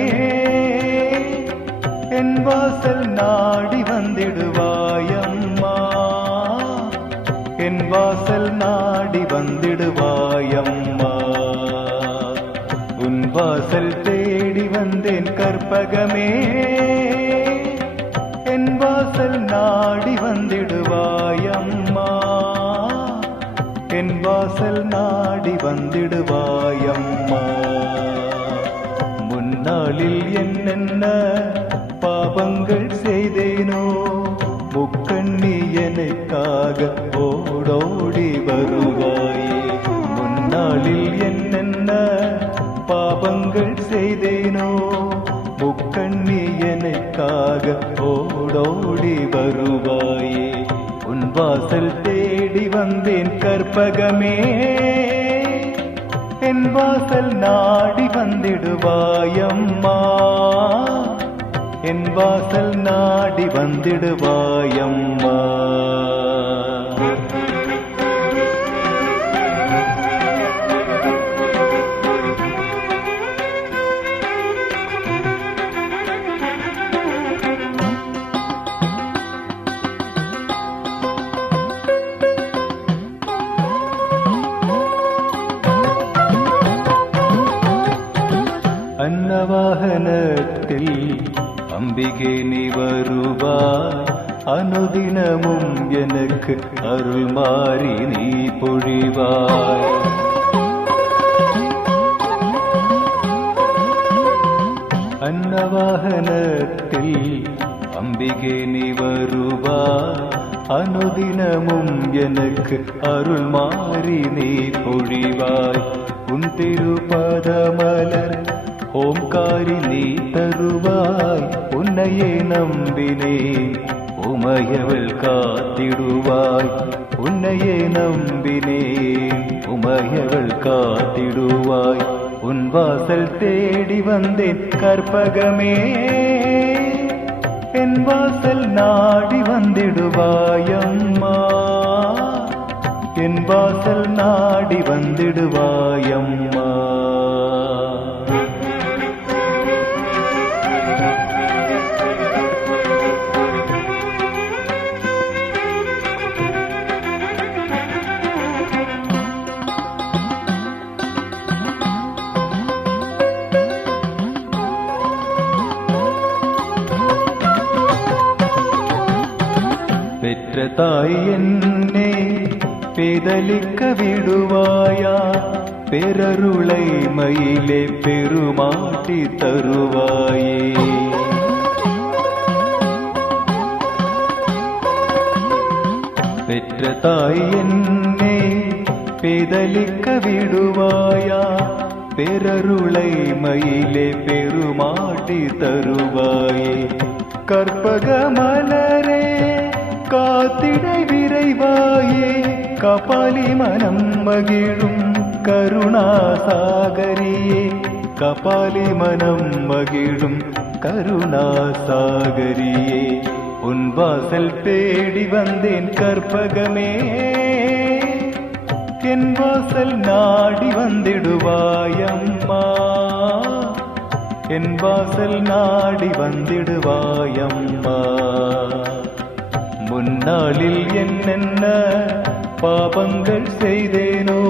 என் வாசல் நாடி வந்திடுவாயம்மா, என் வாசல் நாடி வந்திடுவாயம்மா. உன் வாசல் தேடி வந்தேன் கற்பகமே, என் வாசல் நாடி வந்திடுவாயம்மா, என் வாசல் நாடி வந்திடுவாயம்மா. முன்னாளில் என்னென்ன பாவங்கள் செய்தேனோ, முக்கண்ணி எனக்காக ஓடோடி வருவாயே. முன்னாளில் என்னென்ன பாவங்கள் செய்தேனோ, முக்கண்ணி எனக்காக ஓடோடி வருவாயே. உன் வாசல் தேடி வந்தேன் கற்பகமே, என் வாசல் நாடி வந்திடுவாயம்மா, என் வாசல் நாடி வந்திடுவாயம்மா. அன்னவாகனத்தில் அம்பிகை நீ வருவாய், அனுதினமும் எனக்கு அருள் மாறி நீ பொழிவாய். அன்னவாகனத்தில் அம்பிகை நீ வருவாய், அனுதினமும் எனக்கு அருள் மாறி நீ பொழிவாய். உன் திருப்பதமலர் ஓம்காரி நீ தருவாய், உன்னையே நம்பினேன் உமையவள் காத்திடுவாய், உன்னையே நம்பினேன் உமையவள் காத்திடுவாய். உன் வாசல் தேடி வந்தேன் கற்பகமே, என் வாசல் நாடி வந்திடுவாயம்மா, என் வாசல் நாடி வந்திடுவாயம்மா. பெற்ற தாய் என்னே பேதலிக்க விடுவாயா, பெரருளை மயிலே பெருமாட்டி தருவாயே. பெற்ற தாய் என்னே பேதலிக்க விடுவாயா, பெரருளை மயிலே பெருமாட்டி தருவாயே. கற்பக மலரே காத்திடை விரைவாயே, கபாலி மனம் மகிழும் கருணாசாகரியே, கபாலி மனம் மகிழும் கருணாசாகரியே. உன் வாசல் தேடி வந்தேன் கற்பகமே, என் வாசல் நாடி வந்திடுவாயம்மா, என் வாசல் நாடி வந்திடுவாயம்மா. முன்னாளில் என்னென்ன பாவங்கள் செய்தேனோ,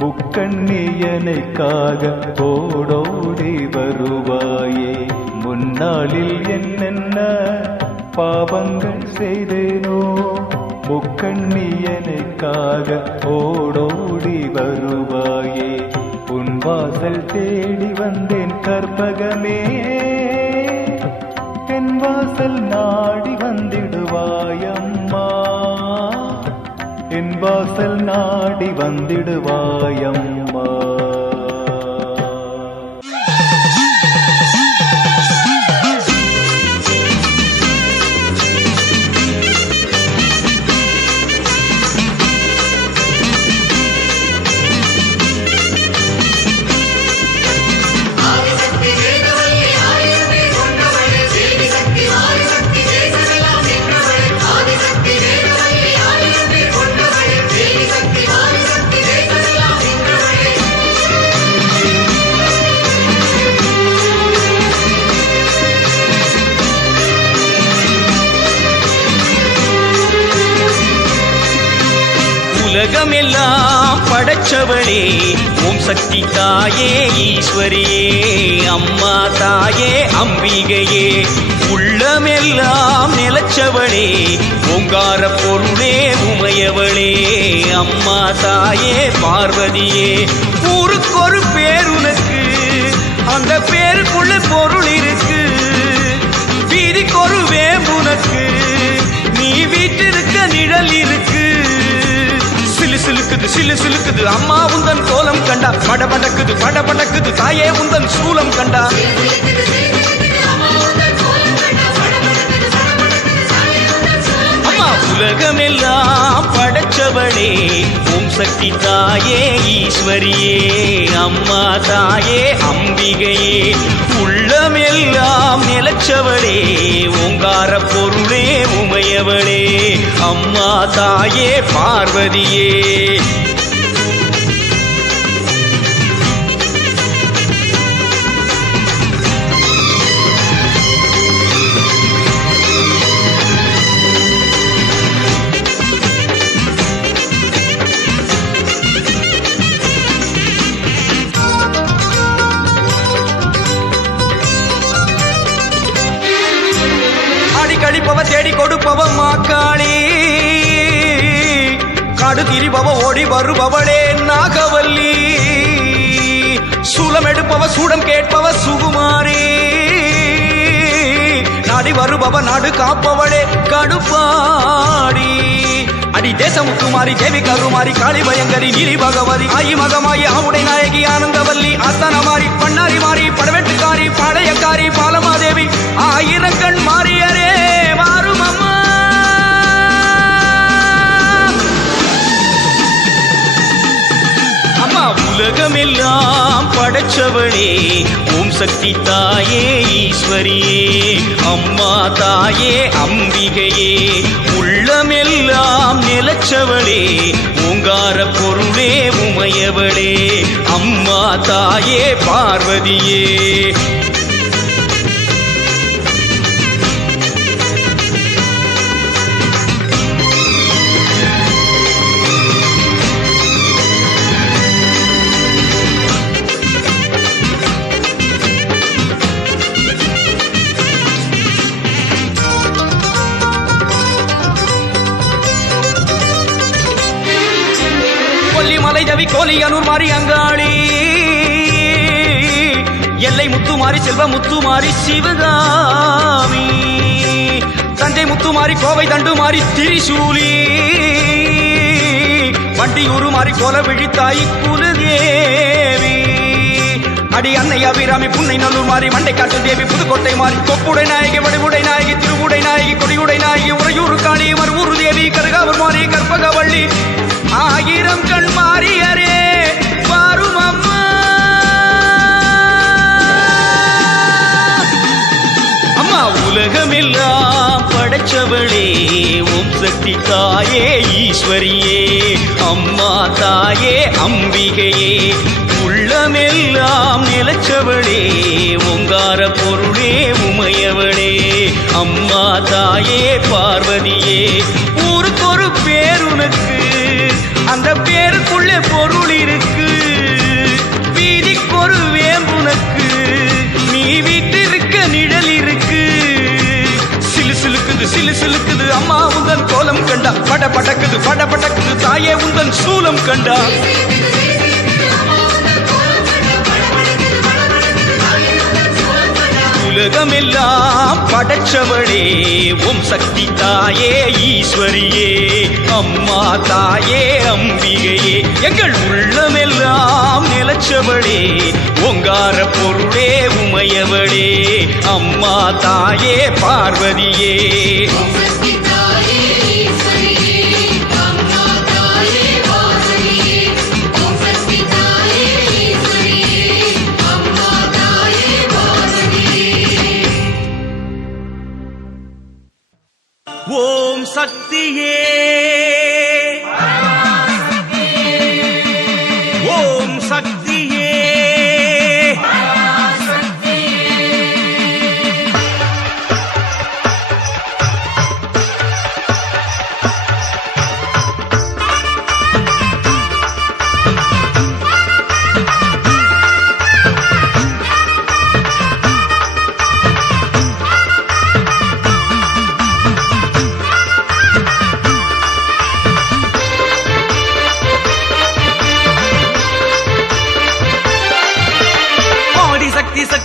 முக்கண்ணி எனக்காக ஓடோடி வருவாயே. முன்னாளில் என்னென்ன பாவங்கள் செய்தேனோ, முக்கண்ணி எனக்காக ஓடோடி வருவாயே. உன் வாசல் தேடி வந்தேன் கற்பகமே, என் வாசல் நாடி வந்திடுவாயம்மா. வாசல் நாடி வந்திடுவாயம்மா. உலகமெல்லாம் படைச்சவளே ஓம் சக்தி தாயே ஈஸ்வரியே அம்மா தாயே அம்பிகையே உள்ளமெல்லாம் நிலச்சவளே ஓங்கார பொருளே உமையவளே அம்மா தாயே பார்வதியே ஊருக்கொரு பேர் உனக்கு அந்த பேருக்குள்ள பொருள் இருக்கு வீதிக்கொரு வேம்புனக்கு நீ வீட்டிருக்க நிழல் இருக்கு சிலுக்குது சிலு சிலுக்குது அம்மா உந்தன் கோலம் கண்டா படபடக்குது படபடக்குது தாயே உந்தன் சூலம் கண்டா அம்மா உலகமெல்லாம் படைச்சவளே ஓம் சக்தி தாயே ஈஸ்வரியே அம்மா தாயே அம்பிகையே உள்ளமெல்லாம் நிலச்சவளே ஓங்கார பொருளே உமையவளே அம்மா தாயே பார்வதியே கழிப்பவ தேடி கொடுப்பவ மாக்காளி காடு திரிபவ ஓடி வருபவளே நாகவல்லி சூலம் எடுப்பவ சூடம் கேட்பவ சுகுமாரி நாடி வருபவ நாடு காப்பவளே கடுப்பாடி அடி தேசமுத்துமாரி தேவி கருமாரி காளி பயங்கரி நீலி பகவதி ஆயி மகமாயி ஆவுடை நாயகி ஆனந்தவல்லி அத்தனமாரி பண்ணாரி மாறி படவெட்டுக்காரி பாளையக்காரி பாலமாதேவி ஆயிரங்கண் மாறியரே மாறும் அம்மா அம்மா உலகமெல்லாம் படைச்சவளே ஓம் சக்தி தாயே ஈஸ்வரியே அம்மா தாயே அம்பிகையே உள்ளமெல்லாம் நிலச்சவளே ஓங்கார பொருளே உமையவளே அம்மா தாயே பார்வதியே கொல்லிமலை ஜவி கோலியனூர் மாறி அங்காளி எல்லை முத்துமாரி செல்வ முத்துமாரி சிவகாமி தஞ்சை முத்துமாரி கோவை தண்டுமாரி திரிசூலி வண்டியூரு மாறி கோல விழித்தாய் குலதேவி அடி அன்னை அபிராமி புன்னை நல்லூர் மாறி மண்டை காட்டு தேவி புதுக்கோட்டை மாறி கொப்புடை நாயகி வடிவுடை நாயகி திருவுடை நாயகி கொடியுடை நாயகி உறையூரு காளி மறுவூரு தேவி கருகாவூர் மாறி கற்பகவள்ளி ஆயிரம் கண் மாறியரே பாரும் அம்மா அம்மா உலகமெல்லாம் படைச்சவளே ஓம் சக்தி தாயே ஈஸ்வரியே அம்மா தாயே அம்பிகையே உள்ளமெல்லாம் நிலச்சவளே ஓங்கார பொருளே உமையவளே அம்மா தாயே பார்வதியே ஊருக்கொரு பேர் உனக்கு அந்த பேருக்குள்ளே பொருள் இருக்கு வீதிக்கொரு வேம்புனக்கு நீ வீட்டிருக்க நிழல் இருக்கு சிலு சிலுக்குது சிலு சிலுக்குது அம்மா உந்தன் கோலம் கண்டா பட படக்குது பட படக்குது தாயே உந்தன் சூலம் கண்டா உலகமெல்லாம் படைச்சவளே ஓம் சக்தி தாயே ஈஸ்வரியே அம்மா தாயே அம்பிகையே எங்கள் உள்ளமெல்லாம் நிலச்சவளே ஓங்கார பொருளே உமையவளே அம்மா தாயே பார்வதியே ஓம் சக்தியே ஓம் சக்தியே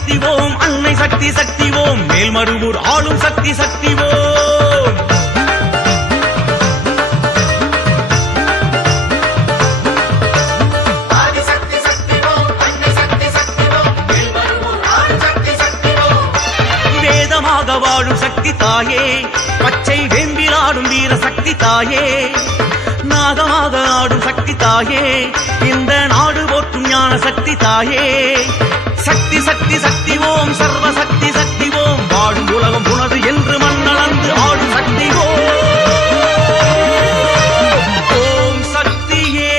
சக்தி ஓம் அன்னை சக்தி சக்தி ஓம் மேல்மருவூர் ஆளும் சக்தி சக்தி ஓம் வேதமாக வாழும் சக்தி தாயே பச்சை வெம்பிலாடும் வீர சக்தி தாயே நாகமாக ஆடும் சக்தி தாயே இந்த நாடு போற்றும் ஞான சக்தி தாயே சக்தி சக்தி சக்தி ஓம் சர்வ சக்தி சக்தி ஓம் வாழும் உலகம் உனது என்று மண்ணளந்து ஆடும் சக்தி ஓம் சக்தியே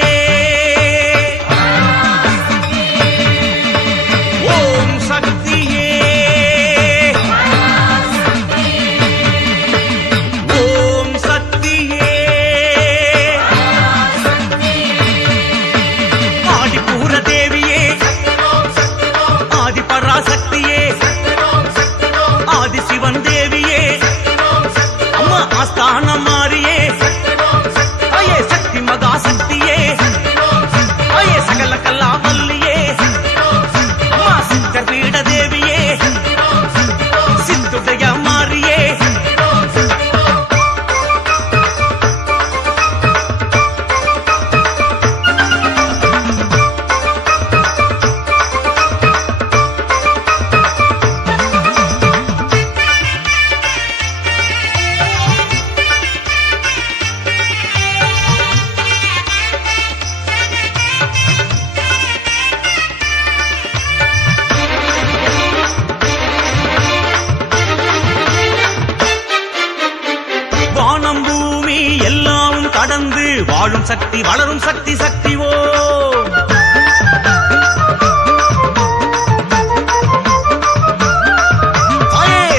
ஓம் சக்தியே ஓம் சக்தியே ஆதிபூர தேவியே பராசக்தியே ஆதி சிவன் தேவியே அம்மா ஆஸ்தானம் மாறியே அயே சக்தி மகா சக்தியே அயே சகல கல்லா வல்லியே அம்மா சித்தர் பீட தேவியே சித்துடைய மாறியே வாழும் சக்தி வளரும் சக்தி சக்தி ஓம்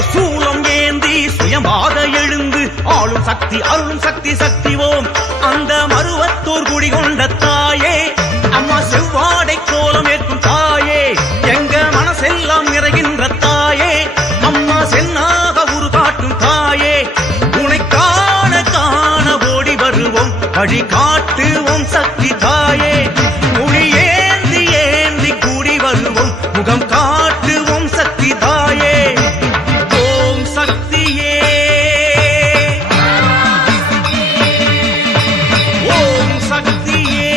சூலம் ஏந்தி சுயமாக எழுந்து ஆளும் சக்தி அருளும் சக்தி சக்தி ஓம் அந்த மருவத்தூர் குடி கொண்ட தாயே அம்மா செவ்வாடை கோலம் ஏற்கும் தாயே எங்க மனசெல்லாம் நிறைகின்ற தாயே அம்மா சென்னாக உரு காட்டும் தாயே உனை காண காண ஓடி வருவோம் வழி காட்டுவோம் சக்தி தாயே மொழி ஏந்தி ஏந்தி கூடி வருவோம் முகம் காட்டுவோம் சக்தி தாயே ஓம் சக்தியே ஓம் சக்தியே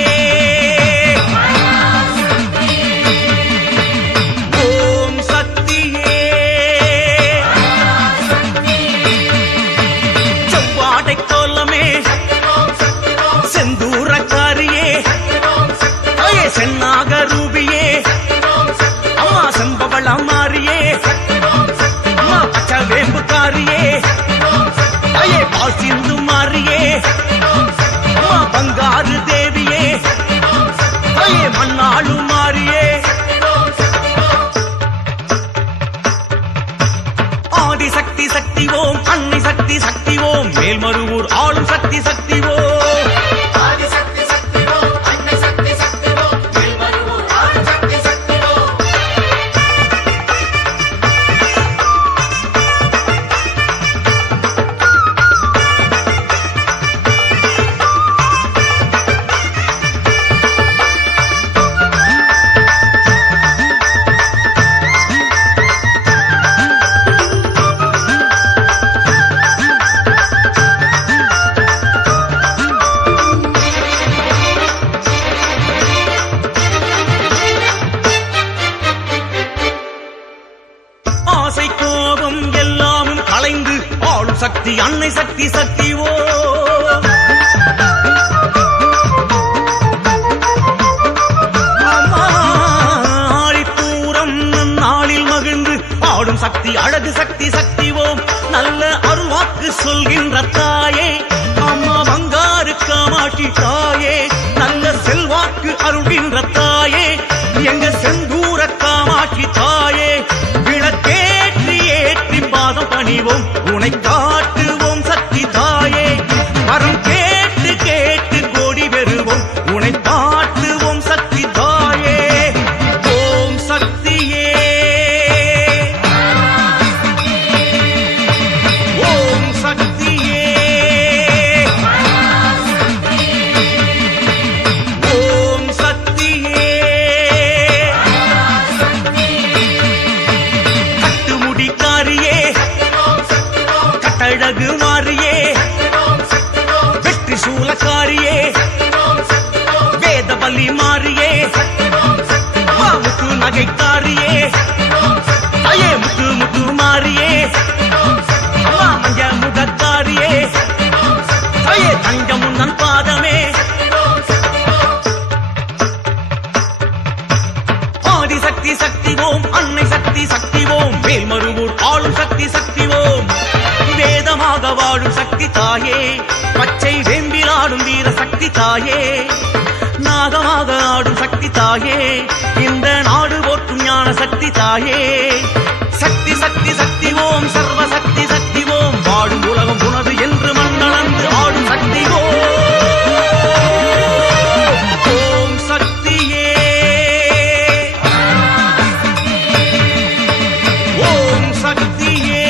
அன்னை சக்தி சக்தி ஓ ஆடும் சக்தி அழகு சக்தி சக்தி ஓம் நல்ல அருள்வாக்கு சொல்கின்ற தாயே அம்மா பங்காரு காமாட்சி தாயே நல்ல செல்வாக்கு அருள்கின்ற தாயே எங்க செந்தூர காமாட்சி தாயே விளக்கேற்றி ஏற்றி பாதம் பணிவோம் உனை காட்டுவோம் சக்தி தாயே வரம் கேட்டு கேட்டு கோடி பெறுவோம் உனை காட்டுவோம் சக்தி தாயே ஓம் சக்தியே அழகு மாறியே வெற்றி சூலக்காரியே வேத பலி மாறியே முத்து நகைக்காரியே தாயே முத்து முத்து மாறியே மஞ்ச முகக்காரியே தாயே தங்க முன்னன் பாதமே ஆதிசக்தி சக்தி ஓம் அன்னை சக்தி சக்தி ஓம் மேல்மருவூர் ஆளும் சக்தி சக்தி ஓம் வேதமாக வாழும் சக்தி தாயே பச்சை வெம்பில் ஆடும் வீர சக்தி தாயே நாகமாக ஆடும் சக்தி தாயே இந்த நாடு போற்றும் ஞான சக்தி தாயே சக்தி சக்தி சக்தி ஓம் சர்வ சக்தி சக்தி ஓம் வாழும் உலகம் உணவு என்று மண்ணளந்து ஆடும் சக்தி ஓம் சக்தியே ஓம் சக்தியே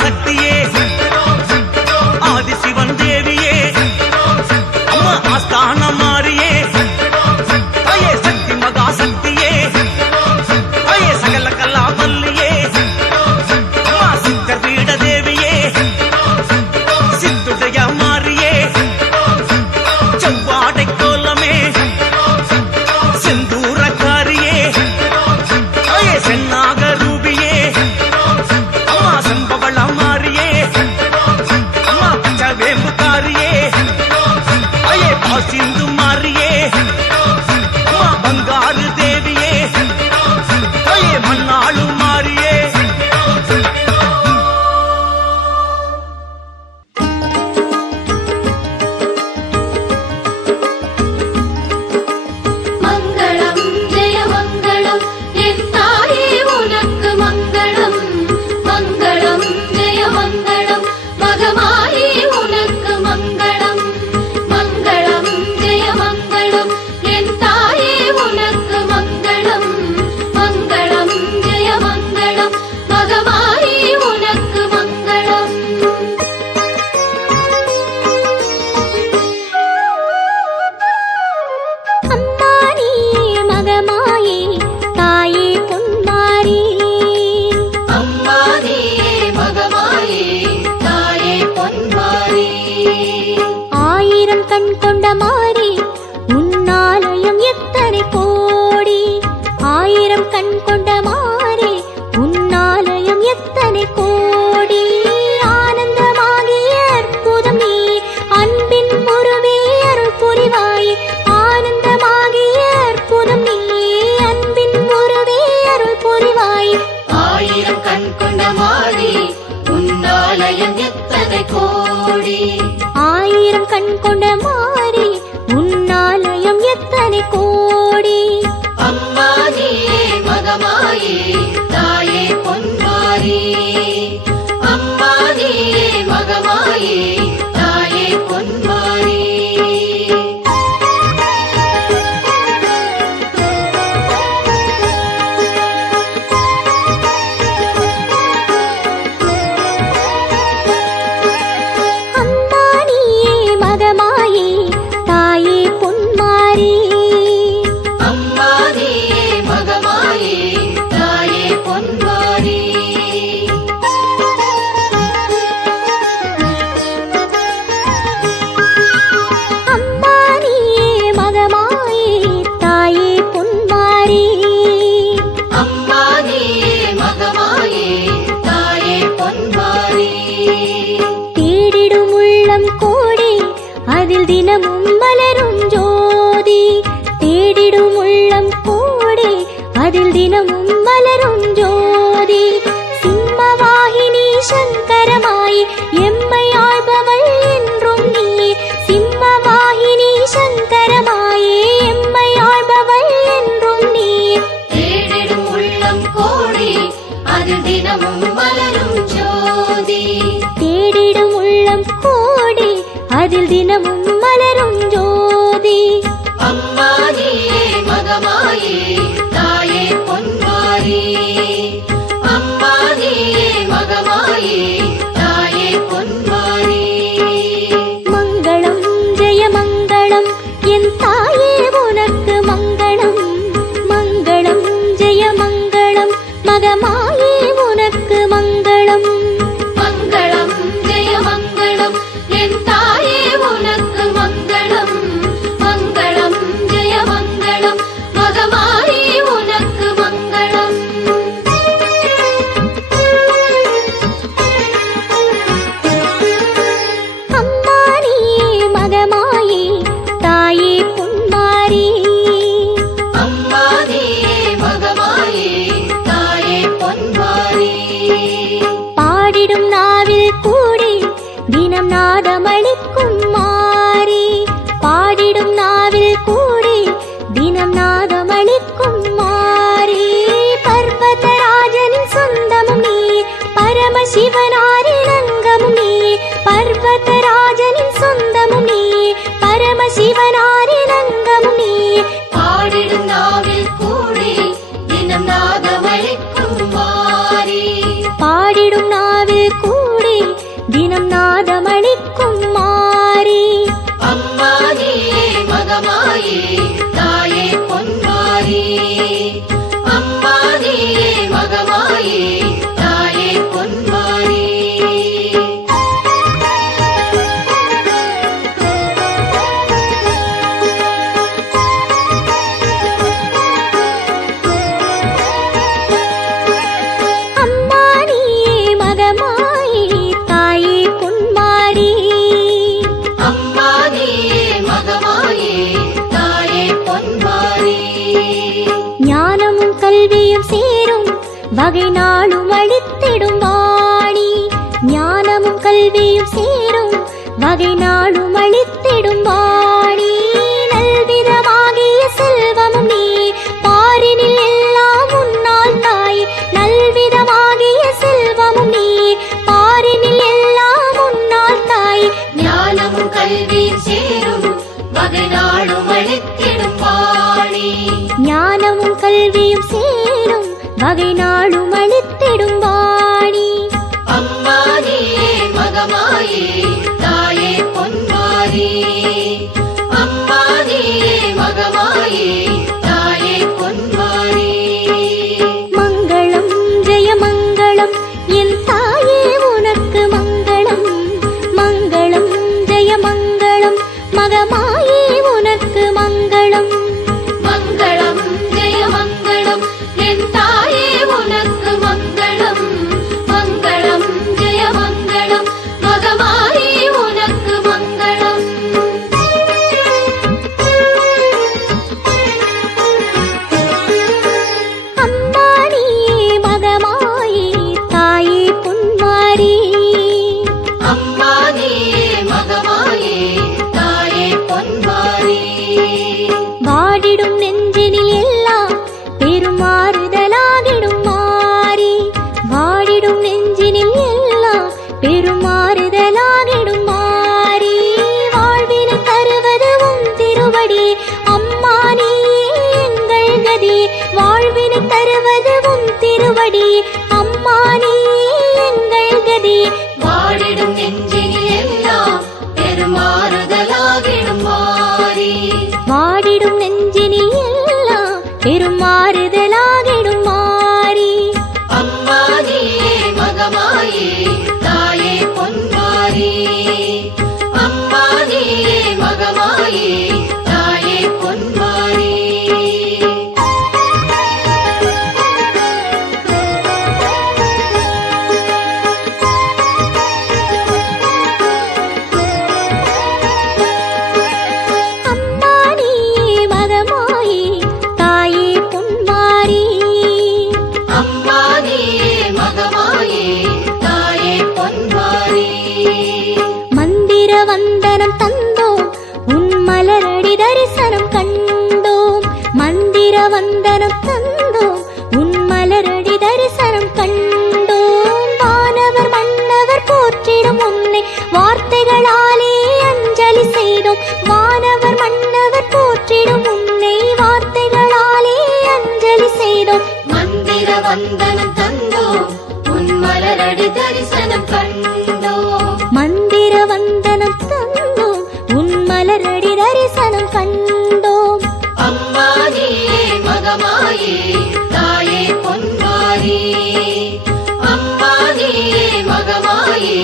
சக்தியே ஆதி சிவன் தேவியே அம்மா ஆஸ்தான மாறியே தாயே சக்தி மகா சக்தியே தாயே சகல கல்லா மல்லியே அம்மா சித்தர் பீட தேவியே சித்துடைய மாறியே செவ்வாடை கோலமே செந்தூரக்காரியே தாயே சென்னாக ரூபியே செம்பவளம் மாறியே அம்மா பச்ச வேம்புக்காரியே ஐயே பாசிந்து மாறியே அம்மா பங்காரு தேவியே ஐயே மண்ணாளு மாறியே மங்களம் ஜெய மங்களம் என் தாயே உனக்கு மங்களம் மங்களம் ஜெய மங்களம் மகமாயே உனக்கு மங்களம் மங்களம் ஜெய மங்களம் என் தாயே உனக்கு மங்களம் மங்களம் ஜெய மங்களம் மகமாயே உனக்கு மங்களம் அம்மா நீயே மகமாயே தாயே பொன்மாரி அம்மா நீயே மகமாயே தாயே பொன்மாரி ஆயிரம் கண் கொண்ட மாரி உன்னாலயம் எத்தனை கோடி ஆயிரம் கண் கொண்ட மாரி உன்னாலயம் எத்தனை கோடி ஆனந்தமாகிய அற்புதம் நீ அன்பின் முருவே அருள் புரிவாய் ஆனந்தமாகிய அற்புதம் நீ அன்பின் முருவே அருள் புரிவாய் ஆயிரம் கண் கொண்ட மாறி உன்னாலயம் எத்தனை கோடி ஆயிரம் கண் கொண்ட மாரி உன்னாலயம் எத்தனை கோடி அம்மா நீயே மகமாயே தாயே பொன்மாரி அம்மா நீயே மகமாயே தாயே பொன்மாரி அம்மா நீயே மகமாயே அதில் தினமும் மலரும் ஜோதி. சிம்மவாகினி சங்கரமாய் எம்மை ஆள்பவள் என்றும் நீ. சிம்மவாகினி சங்கரமாயே எம்மை ஆள்பவள் என்றும் நீ. தேடிடும் உள்ளம் கோடி அதில் தினமும் மலரும் ஜோதி. தேடிடும் உள்ளம் கோடி அதில் தினமும் மலரும் ஜோதி. அம்மா நீயே மகமாயே தாயே பொன்மாரி. அம்மா நீயே மகமாயே தாயே பொன்மாரி. மங்களம் ஜெய மங்களம் என் தாயே உனக்கு மங்களம். மங்களம் ஜெய மங்களம் மகமாயே உனக்கு மங்களம். மங்களம் ஜெய மங்களம் என் தாயே உனக்கு மங்களம். மங்களம் ஜெய மங்களம் மகமாயே உனக்கு மங்களம். அம்மா நீயே மகமாயே தாயே பொன்மாரி. அம்மா நீயே மகமாயே தாயே பொன்மாரி. பாடிடும் நாவில் கூடி தினம் நாதமளிக்கும் மாறி. பாடிடும் நாவில் கூடி தினம் நாதமளிக்கும் மாறி. பர்வதராஜனின் சொந்தமும் நீ. பரமசிவனாரின் அங்கமும் நீ. பர்வதராஜனின் சொந்தமும் நீ. பரமசிவனாரின் அங்கமும் நீ. பாடிடும் நாவில் கூடி தினம் நாதமளிக்கும் மாரி. பாடிடும் நாவில் கூடி தினம் நாதமளிக்கும் மாறி. அம்மா நீயே மகமாயே தாயே பொன்மாரி. அம்மா நீயே மகமாயே தாயே பொன்மாரி. அம்மா நீயே மகமாயே தாயே பொன்மாரி. அம்மா நீயே மகமாயே தாயே பொன்மாரி. ஞானமும் கல்வியும் சேரும் வகை நாளும் அளித்திடும் வாணி. ஞானமும் கல்வியும் சேரும் வகை நாளும் அளித்திடும் வாணி. நல்விதமாகிய செல்வமும் நீ. பாரினில் எல்லாம் உன்னால் தாய். நல்விதமாகிய செல்வமும் நீ. பாரினில் எல்லாம் உன்னால் தாய். ஞானமும் கல்வியும் சேரும் வகை நாளும் அளித்திடும் வாணி. ஞானமும் கல்வியும் சேரும் வகை நாளும் அளித்திடும் வாணி. அம்மா நீயே மகமாயே தாயே பொன்மாரி. அம்மா நீயே மகமாயே தாயே பொன்மாரி. மங்களம் ஜெய மங்களம் என் தாயே உனக்கு மங்களம். மங்களம் ஜெய மங்களம் மகமாயே உனக்கு மங்களம். மங்களம் ஜெய மங்களம் என் தாயே உனக்கு மங்களம். மங்களம் ஜெய மங்களம் மகமாயே உனக்கு மங்களம். அம்மா நீயே மகமாயே தாயே பொன்மாரி. அம்மா நீயே மகமாயே தாயே பொன்மாரி. வாடிடும் நெஞ்சினில் எல்லாம் பெருமாறுதலாகிடும் மாறி. வாடிடும் நெஞ்சினில் எல்லாம் பெருமாறுதலாகிடும் மாறி. வாழ்வினை தருவது உன் திருவடி. அம்மா நீயே எங்கள் கதி. வாழ்வினை தருவது உன் திருவடி. அம்மா நீயே எங்கள் கதி. வாடிடும் நெஞ்சினில் எல்லாம் பெருமாறுதலாகிடும் மாறி. வாடிடும் நெஞ்சினில் எல்லாம் பெருமாறுதலாகிடும் மாறி. அம்மா நீயே மகமாயே தாயே பொன்மாரி. அம்மா நீயே மகமாயே தாயே பொன்மாரி. அம்மா நீயே மகமாயே தாயே பொன்மாரி. கண்டோம் மந்திர வந்தனம் தந்தோம் உன் மலரடி தரிசனம் கண்டோம் மந்திர வந்தனம் தந்தோம் உன் மலரடி தரிசனம் கண்டோம் அம்மா நீயே மகமாயே தாயே பொன்மாரி அம்மா நீயே மகமாயே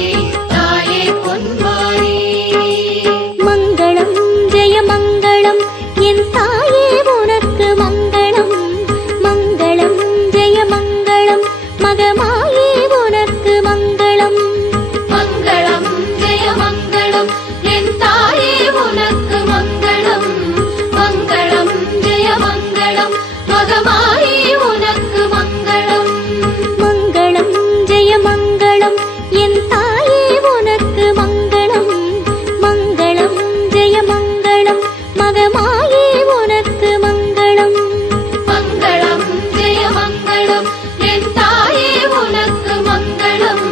தாயே பொன்மாரி மங்களம் ஜெய மங்களம் என் தாயே உனக்கு மங்களம் மங்களம் ஜெய மங்களம் மகமாயே உனக்கு மங்களம் மங்களம் ஜெய மங்களம் என் தாயே உனக்கு மங்களம் மங்களம் ஜெய மங்களம் மகமாயே உனக்கு மங்களம் மங்களம் ஜெய மங்களம் என் தாயே உனக்கு மங்களம் மங்களம் ஜெய மங்களம் மகமாயே உனக்கு மங்களம் மங்களம் ஜெய மங்களம் என் தாயே உனக்கு மங்களம்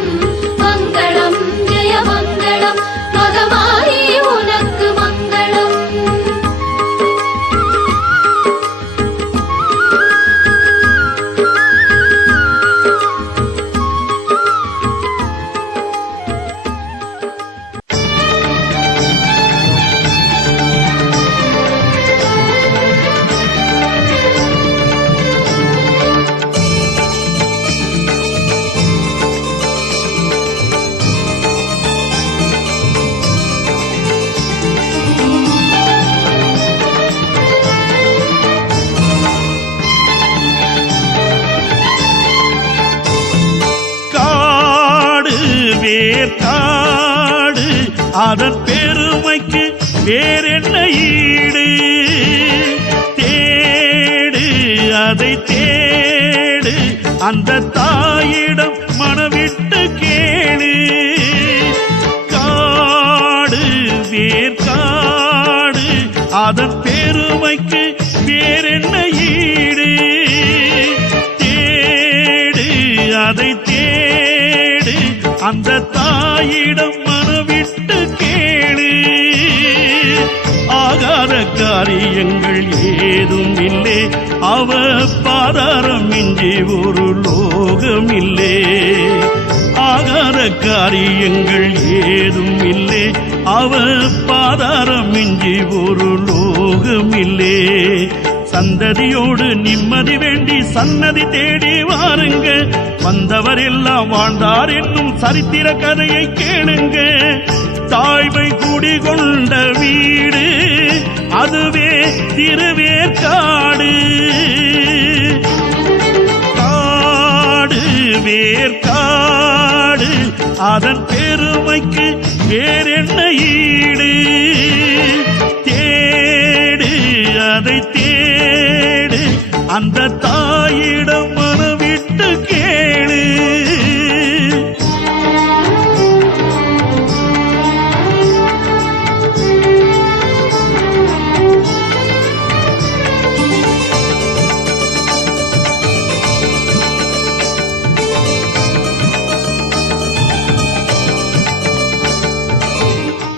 மங்களம் ஜெய மங்களம் மகமாயே உனக்கு மங்களம் காடு வேர்க்காடு அதன் பெருமைக்கு வேறென்ன ஈடு தேடு அதை தேடு அந்த தாயிடம் மனவிட்டு கேளு காடு வேர்க்காடு அதன் பெருமைக்கு வேறென்ன ஈடு தேடு அதை தேடு அந்த தாயிடம் மனவிட்டு கேளு ஆகாத காரியங்கள் ஏதும் இல்லை அவ பாதாரம் இன்றி ஒரு லோகம் இல்லை ஆகாத காரியங்கள் ஏதும் இல்லை அவ பாதாரம் இன்றி ஒரு லோகம் இல்லை சந்ததியோடு நிம்மதி வேண்டி சன்னதி தேடி வாருங்க வந்தவர் எல்லாம் வாழ்ந்தார் என்னும் சரித்திர கதையை கேளுங்க தாய்மை குடிகொண்ட வீடு அதுவே திருவேற்காடு காடு வேற்காடு அதன் பெருமைக்கு வேறென்ன ஈடு தேடு அதை தேடு அந்த